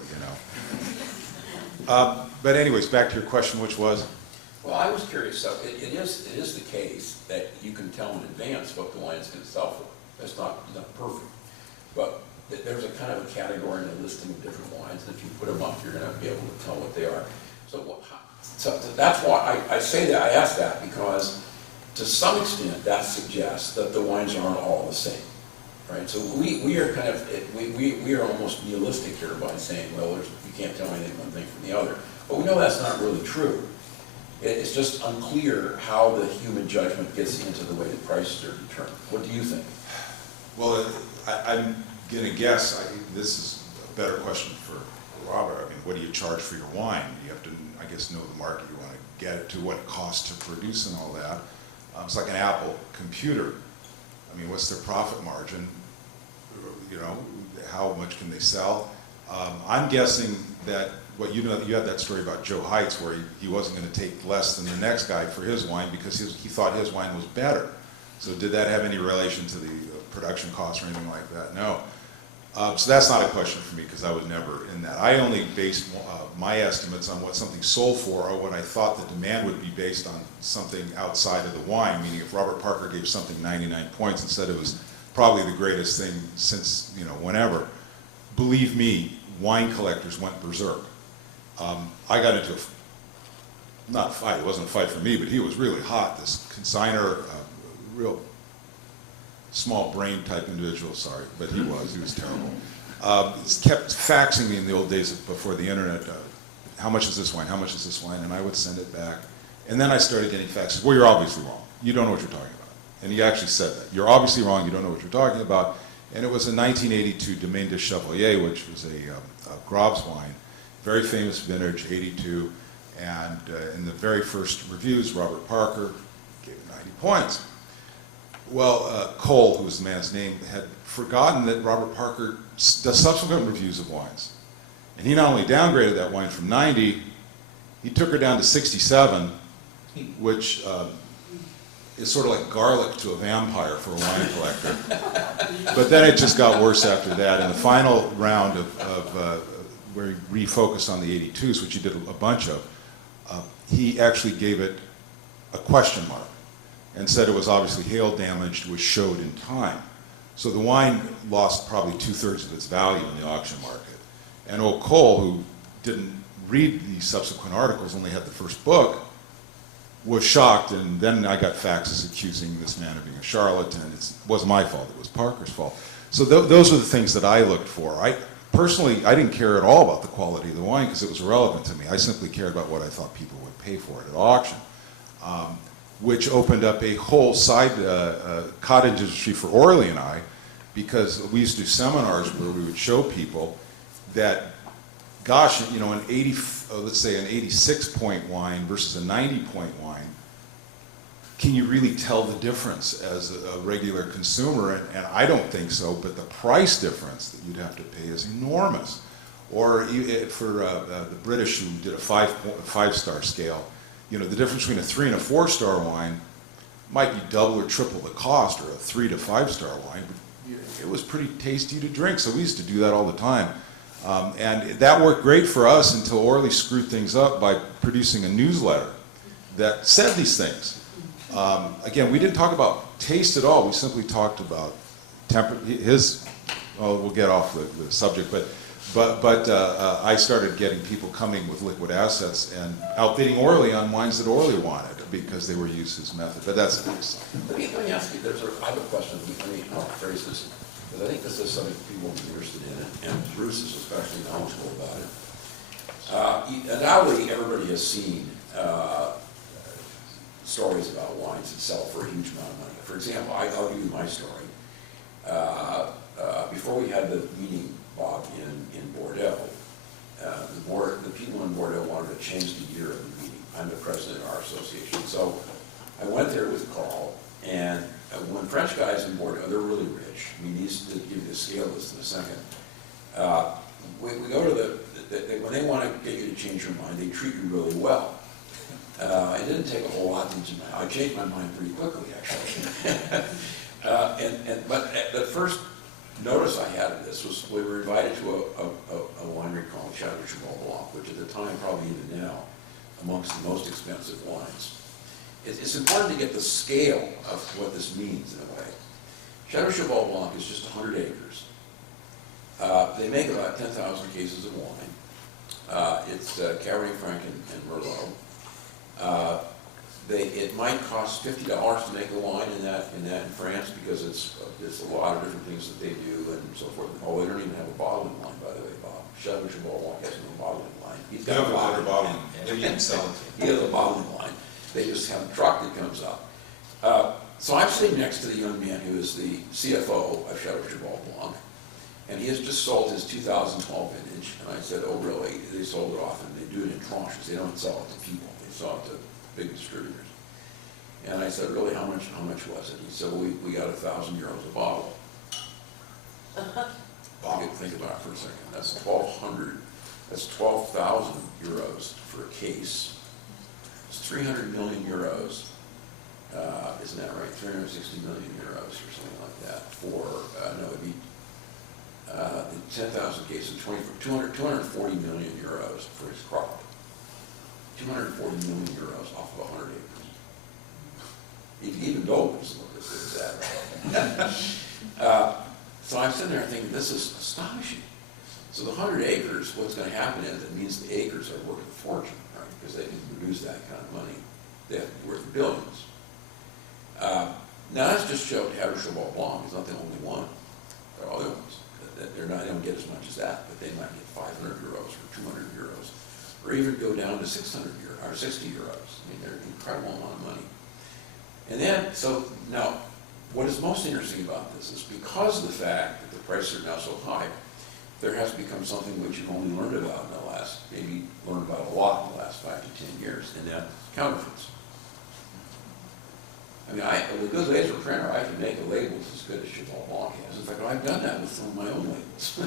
But anyways, back to your question, which was? Well, I was curious, so it is the case that you can tell in advance what the wine's going to sell for. That's not perfect. But there's a kind of a category and a listing of different wines, and if you put them up, you're going to be able to tell what they are. So that's why I say that, I ask that, because to some extent that suggests that the wines aren't all the same, right? So we are kind of, we are almost nihilistic here by saying, well, you can't tell anything one thing from the other. But we know that's not really true. It's just unclear how the human judgment gets into the way the prices are determined. What do you think? Well, I'm going to guess, this is a better question for Robert. I mean, what do you charge for your wine? You have to, I guess, know the market you want to get it to, what it costs to produce and all that. It's like an Apple computer. I mean, what's their profit margin? How much can they sell? I'm guessing that you had that story about Joe Heights where he wasn't going to take less than the next guy for his wine because he thought his wine was better. So did that have any relation to the production costs or anything like that? No. So that's not a question for me because I was never in that. I only based my estimates on what something sold for or what I thought the demand would be based on something outside of the wine, meaning if Robert Parker gave something 99 points and said it was probably the greatest thing since, whenever, believe me, wine collectors went berserk. I got into not a fight, it wasn't a fight for me, but he was really hot, this consignor, real small brain type individual, sorry, but he was terrible. Kept faxing me in the old days before the internet, how much is this wine, how much is this wine, and I would send it back. And then I started getting faxes, well, you're obviously wrong, you don't know what you're talking about. And he actually said that, you're obviously wrong, you don't know what you're talking about. And it was a 1982 Domaine de Chevalier, which was a Grob's wine, very famous vintage, 82, and in the very first reviews, Robert Parker gave it 90 points. Well, Cole, who was the man's name, had forgotten that Robert Parker does subsequent reviews of wines. And he not only downgraded that wine from 90, he took her down to 67, which is sort of like garlic to a vampire for a wine collector. But then it just got worse after that. In the final round of where he refocused on the 82s, which he did a bunch of, he actually gave it a question mark and said it was obviously hail damaged, which showed in time. So the wine lost probably 2/3 of its value in the auction market. And old Cole, who didn't read the subsequent articles, only had the first book, was shocked, and then I got faxes accusing this man of being a charlatan. It wasn't my fault, it was Parker's fault. So those are the things that I looked for. Personally, I didn't care at all about the quality of the wine because it was irrelevant to me. I simply cared about what I thought people would pay for it at auction, which opened up a whole side cottage industry for Orly and I, because we used to do seminars where we would show people that, gosh, let's say an 86-point wine versus a 90-point wine, can you really tell the difference as a regular consumer? And I don't think so, but the price difference that you'd have to pay is enormous. Or for the British who did a five-star scale, the difference between a 3 and a 4-star wine might be double or triple the cost, or a 3 to 5-star wine, but it was pretty tasty to drink, so we used to do that all the time. And that worked great for us until Orly screwed things up by producing a newsletter that said these things. Again, we didn't talk about taste at all. We simply talked about we'll get off the subject, but I started getting people coming with liquid assets and outbidding Orly on wines that Orly wanted because they were used his method. But that's nice. Let me ask you, I have a question. I'll phrase this, because I think this is something people will be interested in, and Bruce is especially knowledgeable about it. Undoubtedly, everybody has seen stories about wines that sell for a huge amount of money. For example, I'll give you my story. Before we had the meeting, Bob, in Bordeaux, the people in Bordeaux wanted to change the year of the meeting. I'm the president of our association. So I went there with Carl, and when French guys in Bordeaux, they're really rich. I mean, these, to give you the scale of this in a second. We go to when they want to get you to change your mind, they treat you really well. It didn't take a whole lot to change my mind. I changed my mind pretty quickly, actually. But the first notice I had of this was we were invited to a winery called Chateau Humboldt Blanc, which at the time, probably even now, amongst the most expensive wines. It's important to get the scale of what this means in a way. Chateau Humboldt Blanc is just 100 acres. They make about 10,000 cases of wine. It's Cabernet Franc and Merlot. It might cost $50 to make the wine in France because it's a lot of different things that they do and so forth. Oh, they don't even have a bottling line, by the way, Bob. Chateau Humboldt Blanc has no bottling line. He's got a bottling line. Maybe you can sell it. He has a bottling line. They just have a truck that comes up. So I'm sitting next to the young man who is the CFO of Chateau Humboldt Blanc, and he has just sold his 2012 vintage. And I said, oh, really? They sold it off, and they do it in tranches. They don't sell it to people. They sell it to big distributors. And I said, really, how much was it? He said, well, we got 1,000 euros a bottle. Bob, think about it for a second. That's 1,200. That's 12,000 euros for a case. It's 300 million euros. Isn't that right? 360 million euros or something like that for, no, it'd be 10,000 cases, 240 million euros for his crop. 240 million euros off of 100 acres. Even gold was look as good as that. So I'm sitting there thinking, this is astonishing. So the 100 acres, what's going to happen is it means the acres are worth a fortune, right? Because they can produce that kind of money. They have to be worth billions. Now that's just showed Chateau Humboldt Blanc is not the only one. There are other ones. They don't get as much as that, but they might get 500 euros or 200 euros, or even go down to 600 euros or 60 euros. I mean, they're an incredible amount of money. And then, so now, what is most interesting about this is because of the fact that the prices are now so high, there has become something which you've only learned about in the last, maybe learned about a lot in the last 5 to 10 years, and that's counterfeits. I mean, with a good laser printer, I can make a label as good as Humboldt Blanc has. In fact, I've done that with some of my own labels.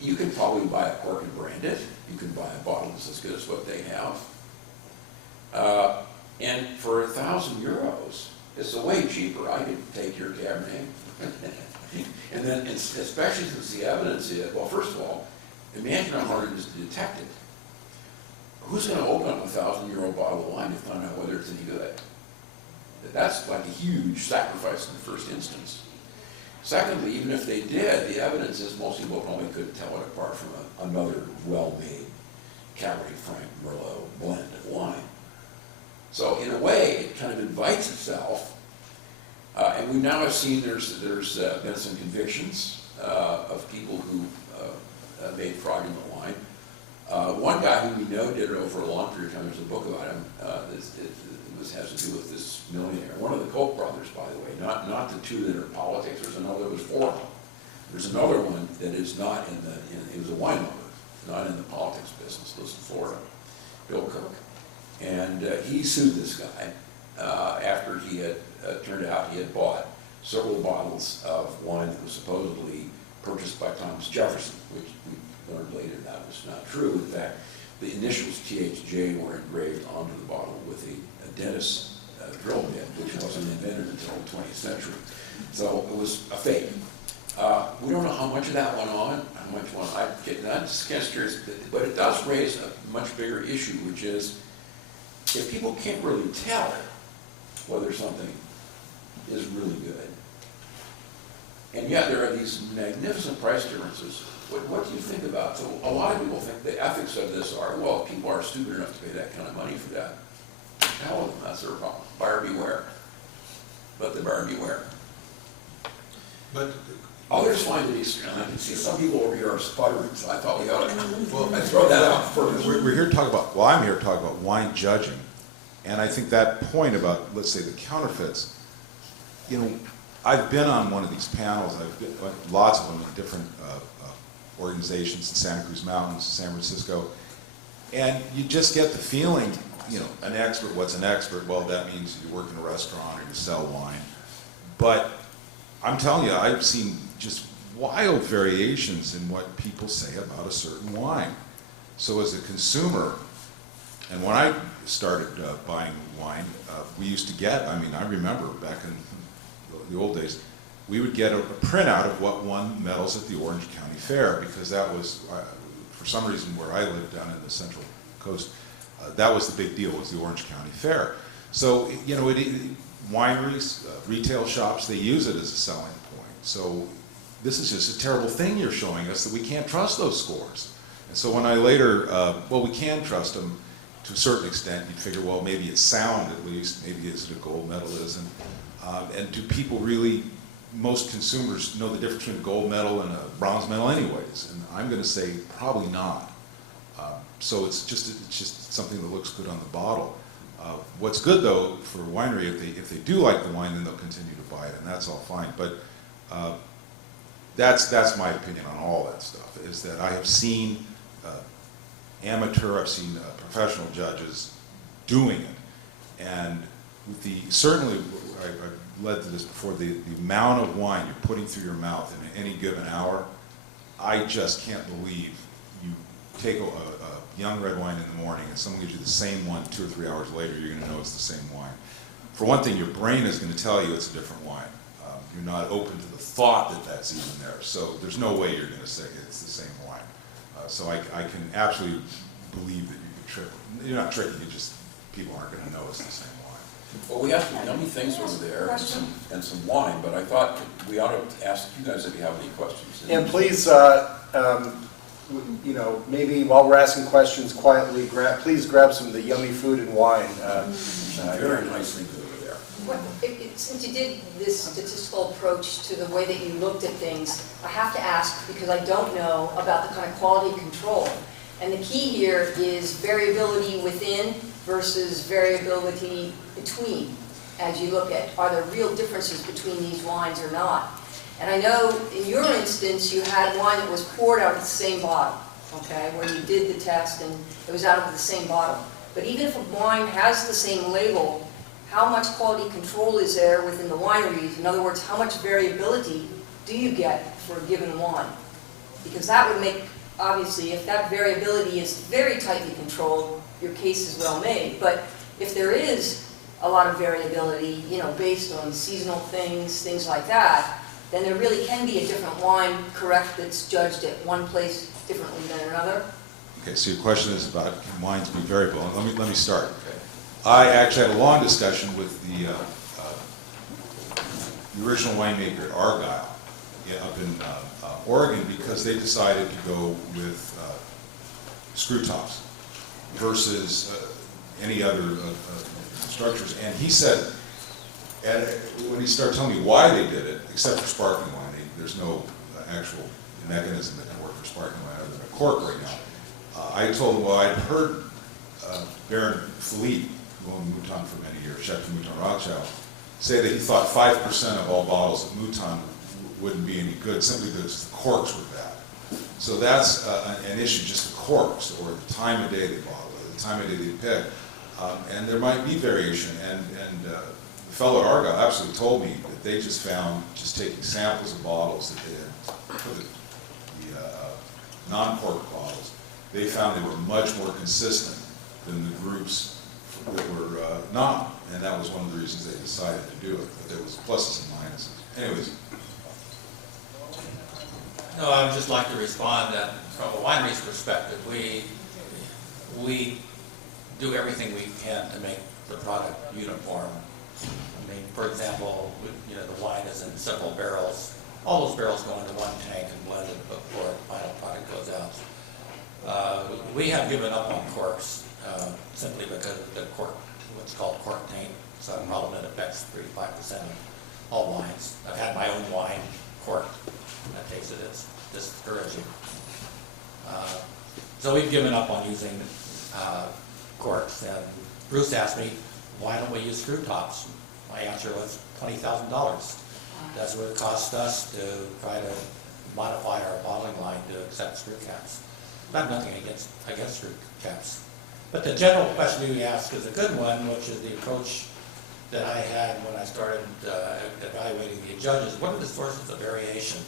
You can probably buy a cork and brand it. You can buy a bottle that's as good as what they have. And for 1,000 euros, it's way cheaper. I could take your Cabernet. And then, especially since the evidence is, well, first of all, imagine how hard it is to detect it. Who's going to open up a 1,000-euro bottle of wine to find out whether it's any good? That's like a huge sacrifice in the first instance. Secondly, even if they did, the evidence is most people probably couldn't tell it apart from another well-made Cabernet Franc Merlot blend of wine. So in a way, it kind of invites itself. And we now have seen there's been some convictions of people who made fraudulent wine. One guy who we know did it over a long period of time. There's a book about him. This has to do with this millionaire. One of the Koch brothers, by the way, not the two that are in politics. There's four of them. There's another one that is not he was a wine lover, not in the politics business, lives in Florida, Bill Koch. And he sued this guy after he had, turned out he had bought several bottles of wine that was supposedly purchased by Thomas Jefferson, which we learned later that was not true. In fact, the initials THJ were engraved onto the bottle with a dentist's drill bit, which wasn't invented until the 20th century. So it was a fake. We don't know how how much of that went on, how much went, I'm just kind of curious, but it does raise a much bigger issue, which is, if people can't really tell whether something is really good, and yet there are these magnificent price differences, what do you think about? So a lot of people think the ethics of this are, well, if people are stupid enough to pay that kind of money for that, tell them that's their problem. Buyer beware. Let the buyer beware. But Others find it easier, and I can see some people over here are sputtering, so I thought we ought to, I throw that out first. we're here to talk about, well, I'm here to talk about wine judging. And I think that point about, let's say, the counterfeits, you know, I've been on one of these panels, I've been, lots of them in different organizations in Santa Cruz Mountains, San Francisco, and you just get the feeling, you know, an expert, what's an expert? Well, that means you work in a restaurant or you sell wine. But I'm telling you, I've seen just wild variations in what people say about a certain wine. So as a consumer, and when I started buying wine, we used to get, I mean, I remember back in the old days, we would get a printout of what won medals at the Orange County Fair, because that was, for some reason where I lived down in the Central Coast, that was the big deal, was the Orange County Fair. So, you know, wineries, retail shops, they use it as a selling point. So this is just a terrible thing you're showing us, that we can't trust those scores. And so when I later, well, we can trust them to a certain extent. You'd figure, well, maybe it's sound at least, maybe is it a gold medal and do people really, most consumers know the difference between a gold medal and a bronze medal anyways? And I'm going to say probably not. So it's just something that looks good on the bottle. What's good though for a winery, if they do like the wine, then they'll continue to buy it, and that's all fine. But that's my opinion on all that stuff. Is that I have seen amateur, I've seen professional judges doing it, and with the certainly I've led to this before. The amount of wine you're putting through your mouth in any given hour, I just can't believe you take a young red wine in the morning and someone gives you the same one 2 or 3 hours later, you're going to know it's the same wine. For one thing, your brain is going to tell you it's a different wine. You're not open to the thought that that's even there. So there's no way you're going to say it's the same wine. So I can absolutely believe that you can trick. You're not tricking, you just, people aren't going to know it's the same wine. Well, we have some yummy things over there and some wine, but I thought we ought to ask you guys if you have any questions. And please, you know, maybe while we're asking questions quietly, please grab some of the yummy food and wine. Very nice things over there. Since you did this statistical approach to the way that you looked at things, I have to ask, because I don't know about the kind of quality control. And the key here is variability within versus variability between. As you look at, are there real differences between these wines or not? And I know in your instance, you had wine that was poured out of the same bottle, okay, where you did the test and it was out of the same bottle. But even if a wine has the same label, how much quality control is there within the wineries? In other words, how much variability do you get for a given wine? Because that would make, obviously, if that variability is very tightly controlled, your case is well made. But if there is a lot of variability, you know, based on seasonal things like that, then there really can be a different wine, correct, that's judged at one place differently than another. Okay, so your question is about can wines be variable. Let me start. Okay. I actually had a long discussion with the original winemaker at Argyle up in Oregon, because they decided to go with screw tops versus any other structures. And he said, and when he started telling me why they did it, except for sparkling wine, there's no actual mechanism that can work for sparkling wine other than a cork right now. I told him, well, I'd heard Baron Philippe, who owned Mouton for many years, Chef de Mouton Rothschild, say that he thought 5% of all bottles of Mouton wouldn't be any good, simply because the corks were bad. So that's an issue, just the corks, or the time of day they bottle it, the time of day they pick. And there might be variation, and the fellow at Argyle absolutely told me that they just found, just taking samples of bottles that they had put the non-cork bottles, they found they were much more consistent than the groups that were not, and that was one of the reasons they decided to do it. But there was pluses and minuses. Anyways. No, I would just like to respond that from a winery's perspective, we do everything we can to make the product uniform. I mean, for example, you know, the wine is in several barrels. All those barrels go into one tank and blended before the final product goes out. We have given up on corks simply because of the cork, what's called cork taint. It's a problem that affects 35% of all wines. I've had my own wine corked. That takes it as discouraging. So we've given up on using corks. And Bruce asked me, why don't we use screw tops? My answer was $20,000. That's what it cost us to try to modify our bottling line to accept screw caps. I have nothing against screw caps. But the general question you asked is a good one, which is the approach that I had when I started evaluating the judges. What are the sources of variation?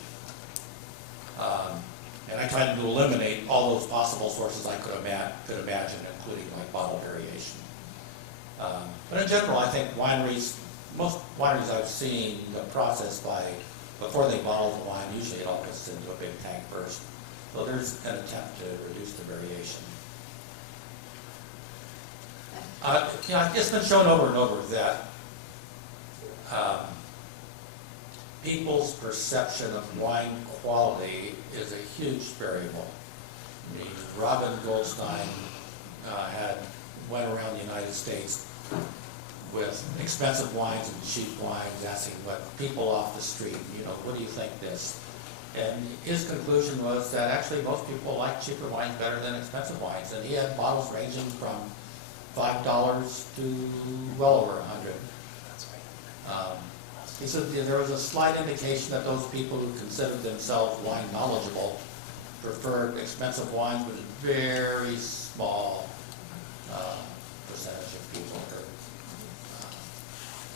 And I tried to eliminate all those possible sources I could imagine, including like bottle variation. But in general, I think most wineries I've seen, the process before they bottle the wine, usually it all goes into a big tank first. So there's an attempt to reduce the variation. You know, it's been shown over and over that people's perception of wine quality is a huge variable. I mean, Robin Goldstein went around the United States with expensive wines and cheap wines, asking what people off the street, you know, what do you think this? And his conclusion was that actually most people like cheaper wines better than expensive wines. And he had bottles ranging from $5 to well over $100. He said there was a slight indication that those people who considered themselves wine knowledgeable preferred expensive wines, but a very small percentage of people.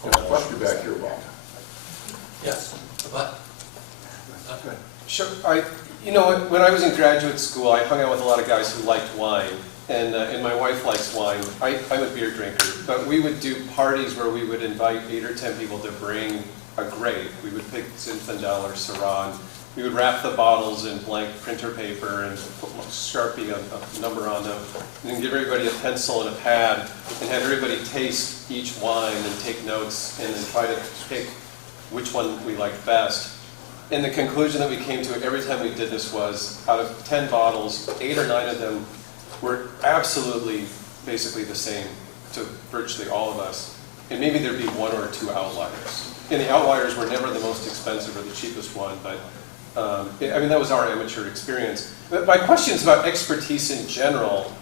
There's a question back here, Bob. Yes, but Sure. When I was in graduate school, I hung out with a lot of guys who liked wine, and my wife likes wine. I'm a beer drinker, but we would do parties where we would invite 8 or 10 people to bring a grape. We would pick Zinfandel or Syrah. We would wrap the bottles in blank printer paper and put Sharpie a number on them, and then give everybody a pencil and a pad, and have everybody taste each wine and take notes, and then try to pick which one we liked best. And the conclusion that we came to every time we did this was, out of 10 bottles, 8 or 9 of them were absolutely basically the same to virtually all of us. And maybe there'd be 1 or 2 outliers. And the outliers were never the most expensive or the cheapest one, but I mean, that was our amateur experience. But my question is about expertise in general.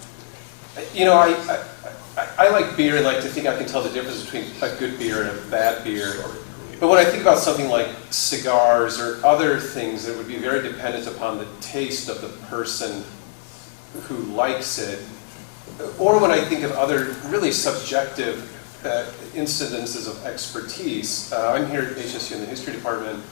You know, I like beer and like to think I can tell the difference between a good beer and a bad beer. But when I think about something like cigars or other things that would be very dependent upon the taste of the person who likes it, or when I think of other really subjective incidences of expertise, I'm here at HSU in the history department.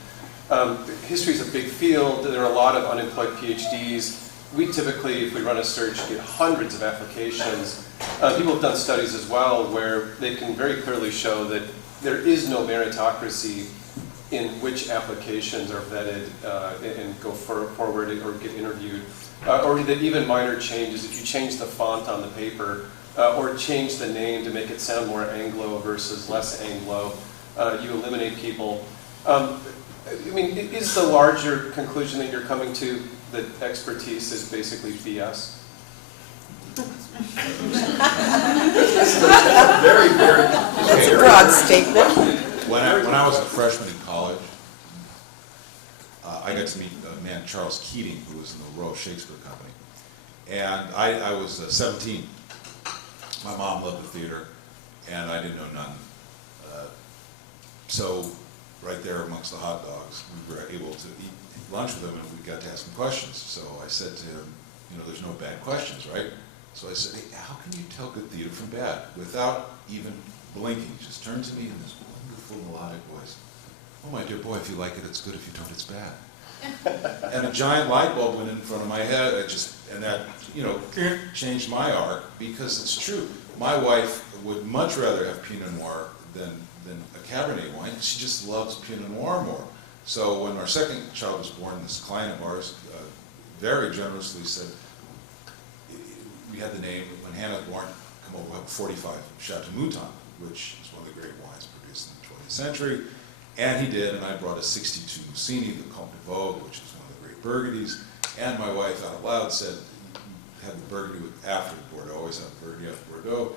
History is a big field. There are a lot of unemployed PhDs. We typically, if we run a search, get hundreds of applications. People have done studies as well where they can very clearly show that there is no meritocracy in which applications are vetted and go forward or get interviewed. Or that even minor changes, if you change the font on the paper or change the name to make it sound more Anglo versus less Anglo, you eliminate people. I mean, is the larger conclusion that you're coming to that expertise is basically BS? Very, very. That's a broad statement. When I was a freshman in college, I got to meet a man, Charles Keating, who was in the Royal Shakespeare Company. And I was 17. My mom loved the theater, and I didn't know none. So right there amongst the hot dogs, we were able to eat lunch with him, and we got to ask him questions. So I said to him, you know, there's no bad questions, right? So I said, hey, how can you tell good theater from bad? Without even blinking, he just turned to me in this wonderful melodic voice. Oh, my dear boy, if you like it, it's good. If you don't, it's bad. And a giant light bulb went in front of my head. And that, you know, changed my arc, because it's true. My wife would much rather have Pinot Noir than a Cabernet wine. She just loves Pinot Noir more. So when our second child was born, this client of ours very generously said, we had the name, when Hannah was born, come over, we'll have 45 Chateau Mouton, which is one of the great wines produced in the 20th century. And he did, and I brought a 62 Mussini, the Comte de Vogue, which is one of the great Burgundies. And my wife out loud said, have the Burgundy after Bordeaux, always have Burgundy after Bordeaux.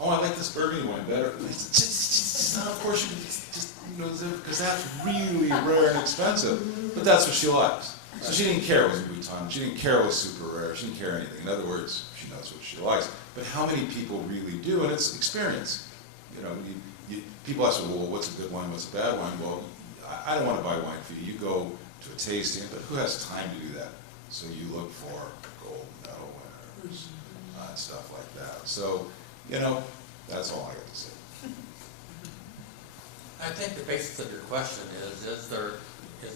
Oh, I like this Burgundy wine better. I said, just not, of course, because that's really rare and expensive. But that's what she likes. So she didn't care it was Mouton, she didn't care it was super rare, she didn't care anything. In other words, she knows what she likes. But how many people really do? And it's experience. You know, people ask, well, what's a good wine, what's a bad wine? Well, I don't want to buy wine for you. You go to a tasting, but who has time to do that? So you look for gold medal winners and stuff like that. So, you know, that's all I got to say. I think the basis of your question is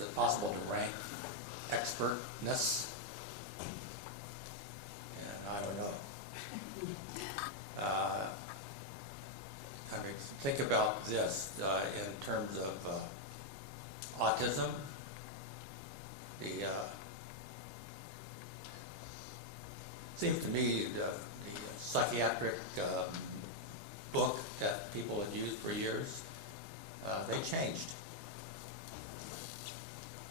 it possible to rank expertness? And I don't know. I mean, think about this in terms of autism. Seems to me the psychiatric book that people had used for years, they changed.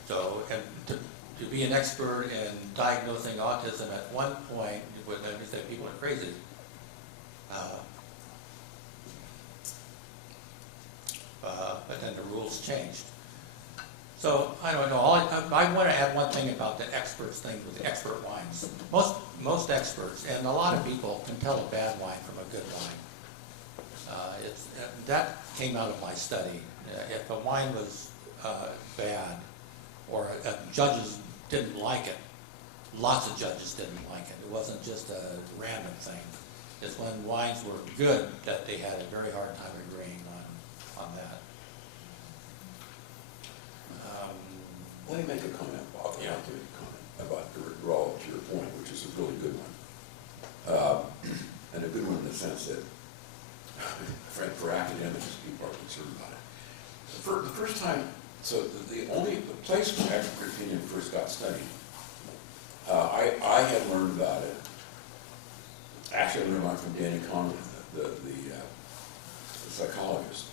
So, and to be an expert in diagnosing autism at one point would say people are crazy. But then the rules changed. So, I don't know, I want to add one thing about the experts thing with the expert wines. Most experts, and a lot of people, can tell a bad wine from a good wine. That came out of my study. If a wine was bad, or judges didn't like it, lots of judges didn't like it. It wasn't just a random thing. It's when wines were good that they had a very hard time agreeing on that. Let me make a comment, Bob. Yeah. I'd like to make a comment about the withdrawal to your point, which is a really good one. And a good one in the sense that, for academics, people are concerned about it. For the first time, so the place where expert opinion first got studied, I had learned about it. Actually, I learned about it from Danny Conlon, the psychologist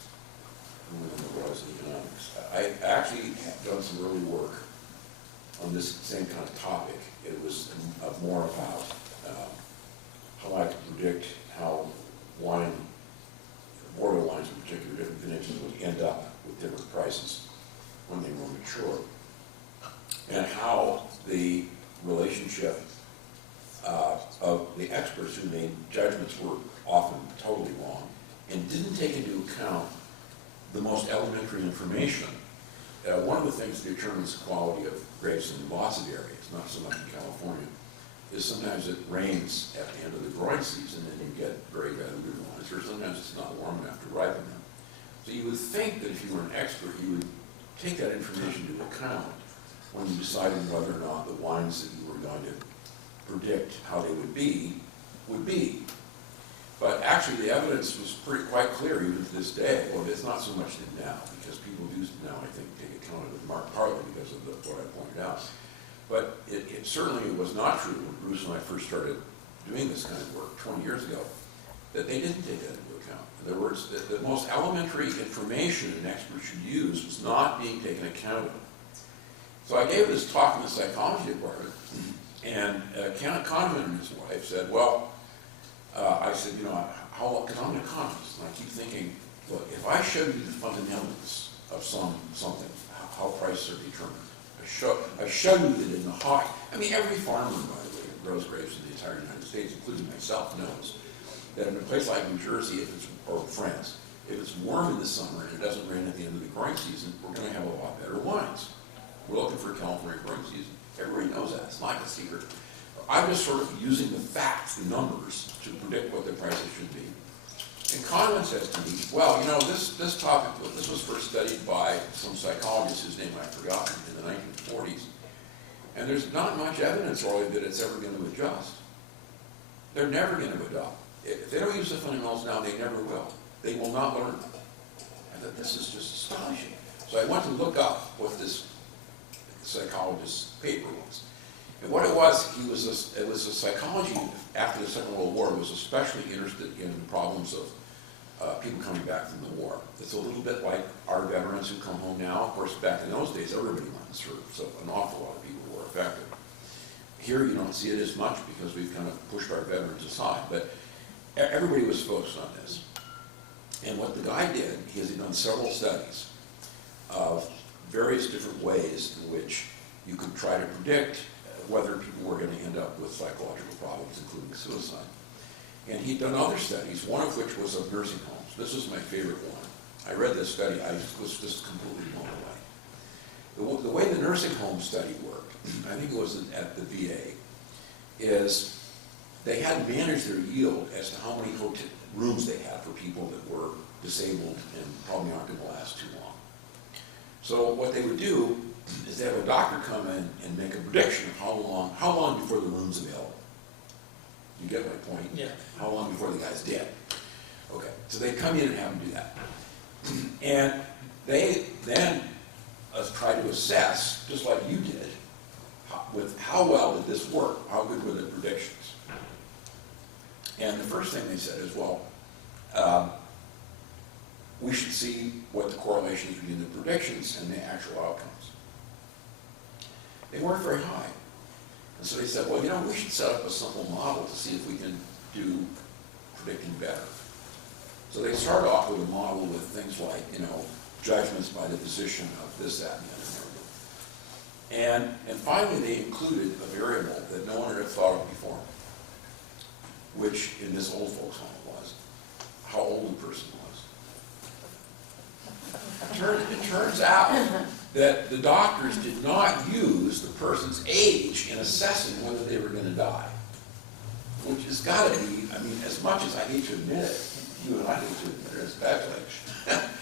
who was in economics. I actually have done some early work on this same kind of topic. It was more about how I could predict how Bordeaux wines in particular, different vintages would end up with different prices when they were mature, and how the relationship of the experts who made judgments were often totally wrong and didn't take into account the most elementary information. One of the things that determines the quality of grapes in lots of areas, not so much in California, is sometimes it rains at the end of the growing season and you get very good wines, or sometimes it's not warm enough to ripen them. So you would think that if you were an expert, you would take that information into account when you decided whether or not the wines that you were going to predict how they would be. But actually the evidence was quite clear even to this day. Well, it's not so much now, because people do now, I think, take account of it partly because of what I pointed out. But it certainly was not true when Bruce and I first started doing this kind of work 20 years ago, that they didn't take that into account. In other words, the most elementary information an expert should use was not being taken account of. So I gave this talk in the psychology department, and Kenneth Kahneman and his wife said, well, I said, you know, because I'm an economist, and I keep thinking, look, if I showed you the fundamentals of something, how prices are determined, I showed you that in the high, I mean, every farmer, by the way, who grows grapes in the entire United States, including myself, knows that in a place like New Jersey, or France, if it's warm in the summer and it doesn't rain at the end of the growing season, we're going to have a lot better wines. We're looking for a California growing season. Everybody knows that. It's not a secret. I'm just sort of using the facts, the numbers, to predict what the prices should be. And Kahneman says to me, well, you know, this topic, this was first studied by some psychologist whose name I've forgotten in the 1940s. And there's not much evidence really that it's ever going to adjust. They're never going to adopt. If they don't use the fundamentals now, they never will. They will not learn. And that this is just astonishing. So I went to look up what this psychologist's paper was. And what it was, it was a psychology after the Second World War, was especially interested in problems of people coming back from the war. It's a little bit like our veterans who come home now. Of course, back in those days, everybody went and served, so an awful lot of people were affected. Here, you don't see it as much because we've kind of pushed our veterans aside, but everybody was focused on this. And what the guy did, he'd done several studies of various different ways in which you could try to predict whether people were going to end up with psychological problems, including suicide. And he'd done other studies, one of which was of nursing homes. This was my favorite one. I read this study, I was just completely blown away. The way the nursing home study worked, I think it was at the VA, is they had to manage their yield as to how many rooms they had for people that were disabled and probably aren't going to last too long. So what they would do is they have a doctor come in and make a prediction of how long before the room's available. You get my point? Yeah. How long before the guy's dead? Okay, so they come in and have him do that. And they then try to assess, just like you did, how well did this work? How good were the predictions? And the first thing they said is, well, we should see what the correlation is between the predictions and the actual outcomes. They weren't very high. And so they said, well, we should set up a simple model to see if we can do predicting better. So they start off with a model with things like, judgments by the physician of this, that, and the other. And finally, they included a variable that no one had ever thought of before, which in this old folks' home was how old the person was. It turns out that the doctors did not use the person's age in assessing whether they were going to die, which has got to be, as much as I hate to admit it, you and I hate to admit it, especially,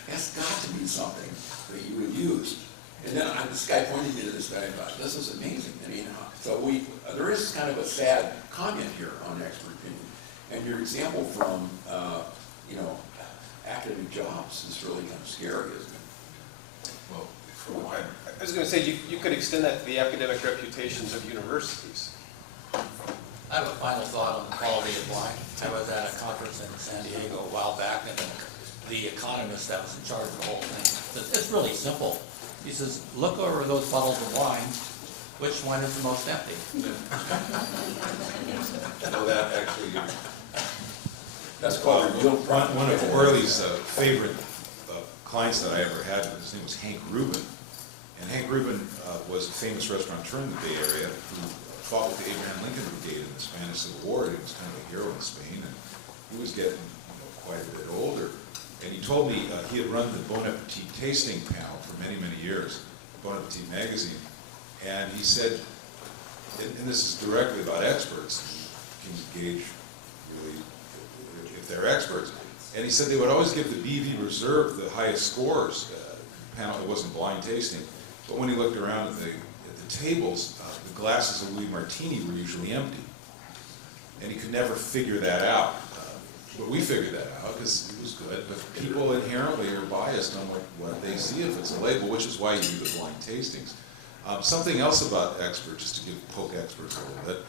it's got to be something that you would use. And then this guy pointed me to this guy and I thought, this is amazing. So there is kind of a sad comment here on expert opinion. And your example from, academic jobs is really kind of scary, isn't it? Well, for one, I was going to say, you could extend that to the academic reputations of universities. I have a final thought on the quality of wine. I was at a conference in San Diego a while back, and the economist that was in charge of the whole thing said, it's really simple. He says, look over those bottles of wine, which one is the most empty? well, that actually, That's called real one of Orly's favorite clients that I ever had, his name was Hank Rubin. And Hank Rubin was a famous restaurateur in the Bay Area who fought with the Abraham Lincoln Brigade in the Spanish Civil War. He was kind of a hero in Spain, and he was getting quite a bit older. And he told me he had run the Bon Appetit tasting panel for many, many years, Bon Appetit magazine. And he said, and this is directly about experts, you can gauge really if they're experts. And he said they would always give the BV Reserve the highest scores. Panel, it wasn't blind tasting, but when he looked around at the tables, the glasses of Louis Martini were usually empty. And he could never figure that out. But we figured that out because it was good. But people inherently are biased on what they see if it's a label, which is why you do the blind tastings. Something else about experts, just to poke experts a little bit.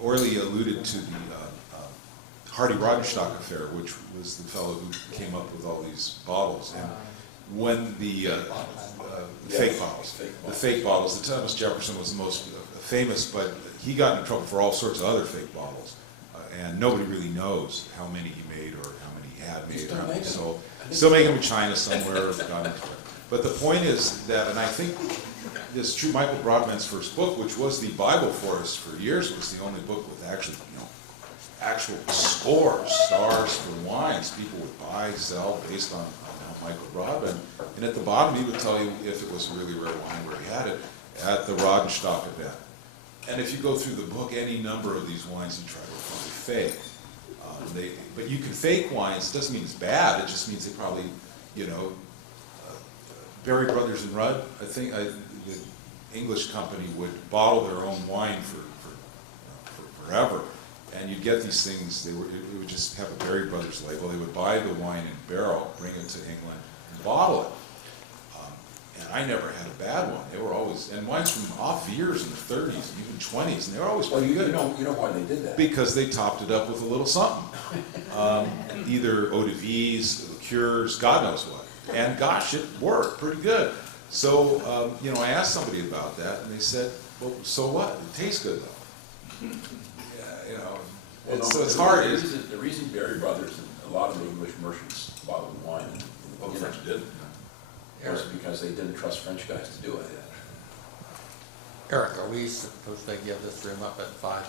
Orly alluded to the Hardy Rodenstock affair, which was the fellow who came up with all these bottles. And when the fake bottles, the Thomas Jefferson was the most famous, but he got into trouble for all sorts of other fake bottles. And nobody really knows how many he made or how many he had made. Or how many sold. Still making them in China somewhere. But the point is that, and I think this is true, Michael Broadbent's first book, which was the Bible for us for years, was the only book with actual stars for wines. People would buy, sell based on how Michael Broadbent. And at the bottom, he would tell you if it was a really rare wine where he had it at the Rodenstock event. And if you go through the book, any number of these wines you try to find fake. But you can fake wines. It doesn't mean it's bad. It just means they probably, Berry Brothers and Rudd, I think the English company would bottle their own wine for forever. And you'd get these things, it would just have a Berry Brothers label. They would buy the wine in barrel, bring it to England, and bottle it. And I never had a bad one. They were always, and wines from off years in the 30s, even 20s, and they were always Well, pretty you good. know why they did that? Because they topped it up with a little something. Either eau de vies, liqueurs, God knows what. And gosh, it worked pretty good. So, you know, I asked somebody about that, and they said, well, so what? It tastes good, though. Yeah, you know, so it's hard. The reason Berry Brothers and a lot of the English merchants bottled wine, and the French did, was because they didn't trust French guys to do it. Eric, are we supposed to give this room up at 5?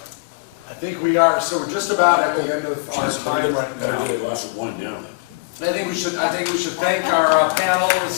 I think we are, so we're just about at the end of our time right now. Get a glass of wine down then. I think we should thank our panels.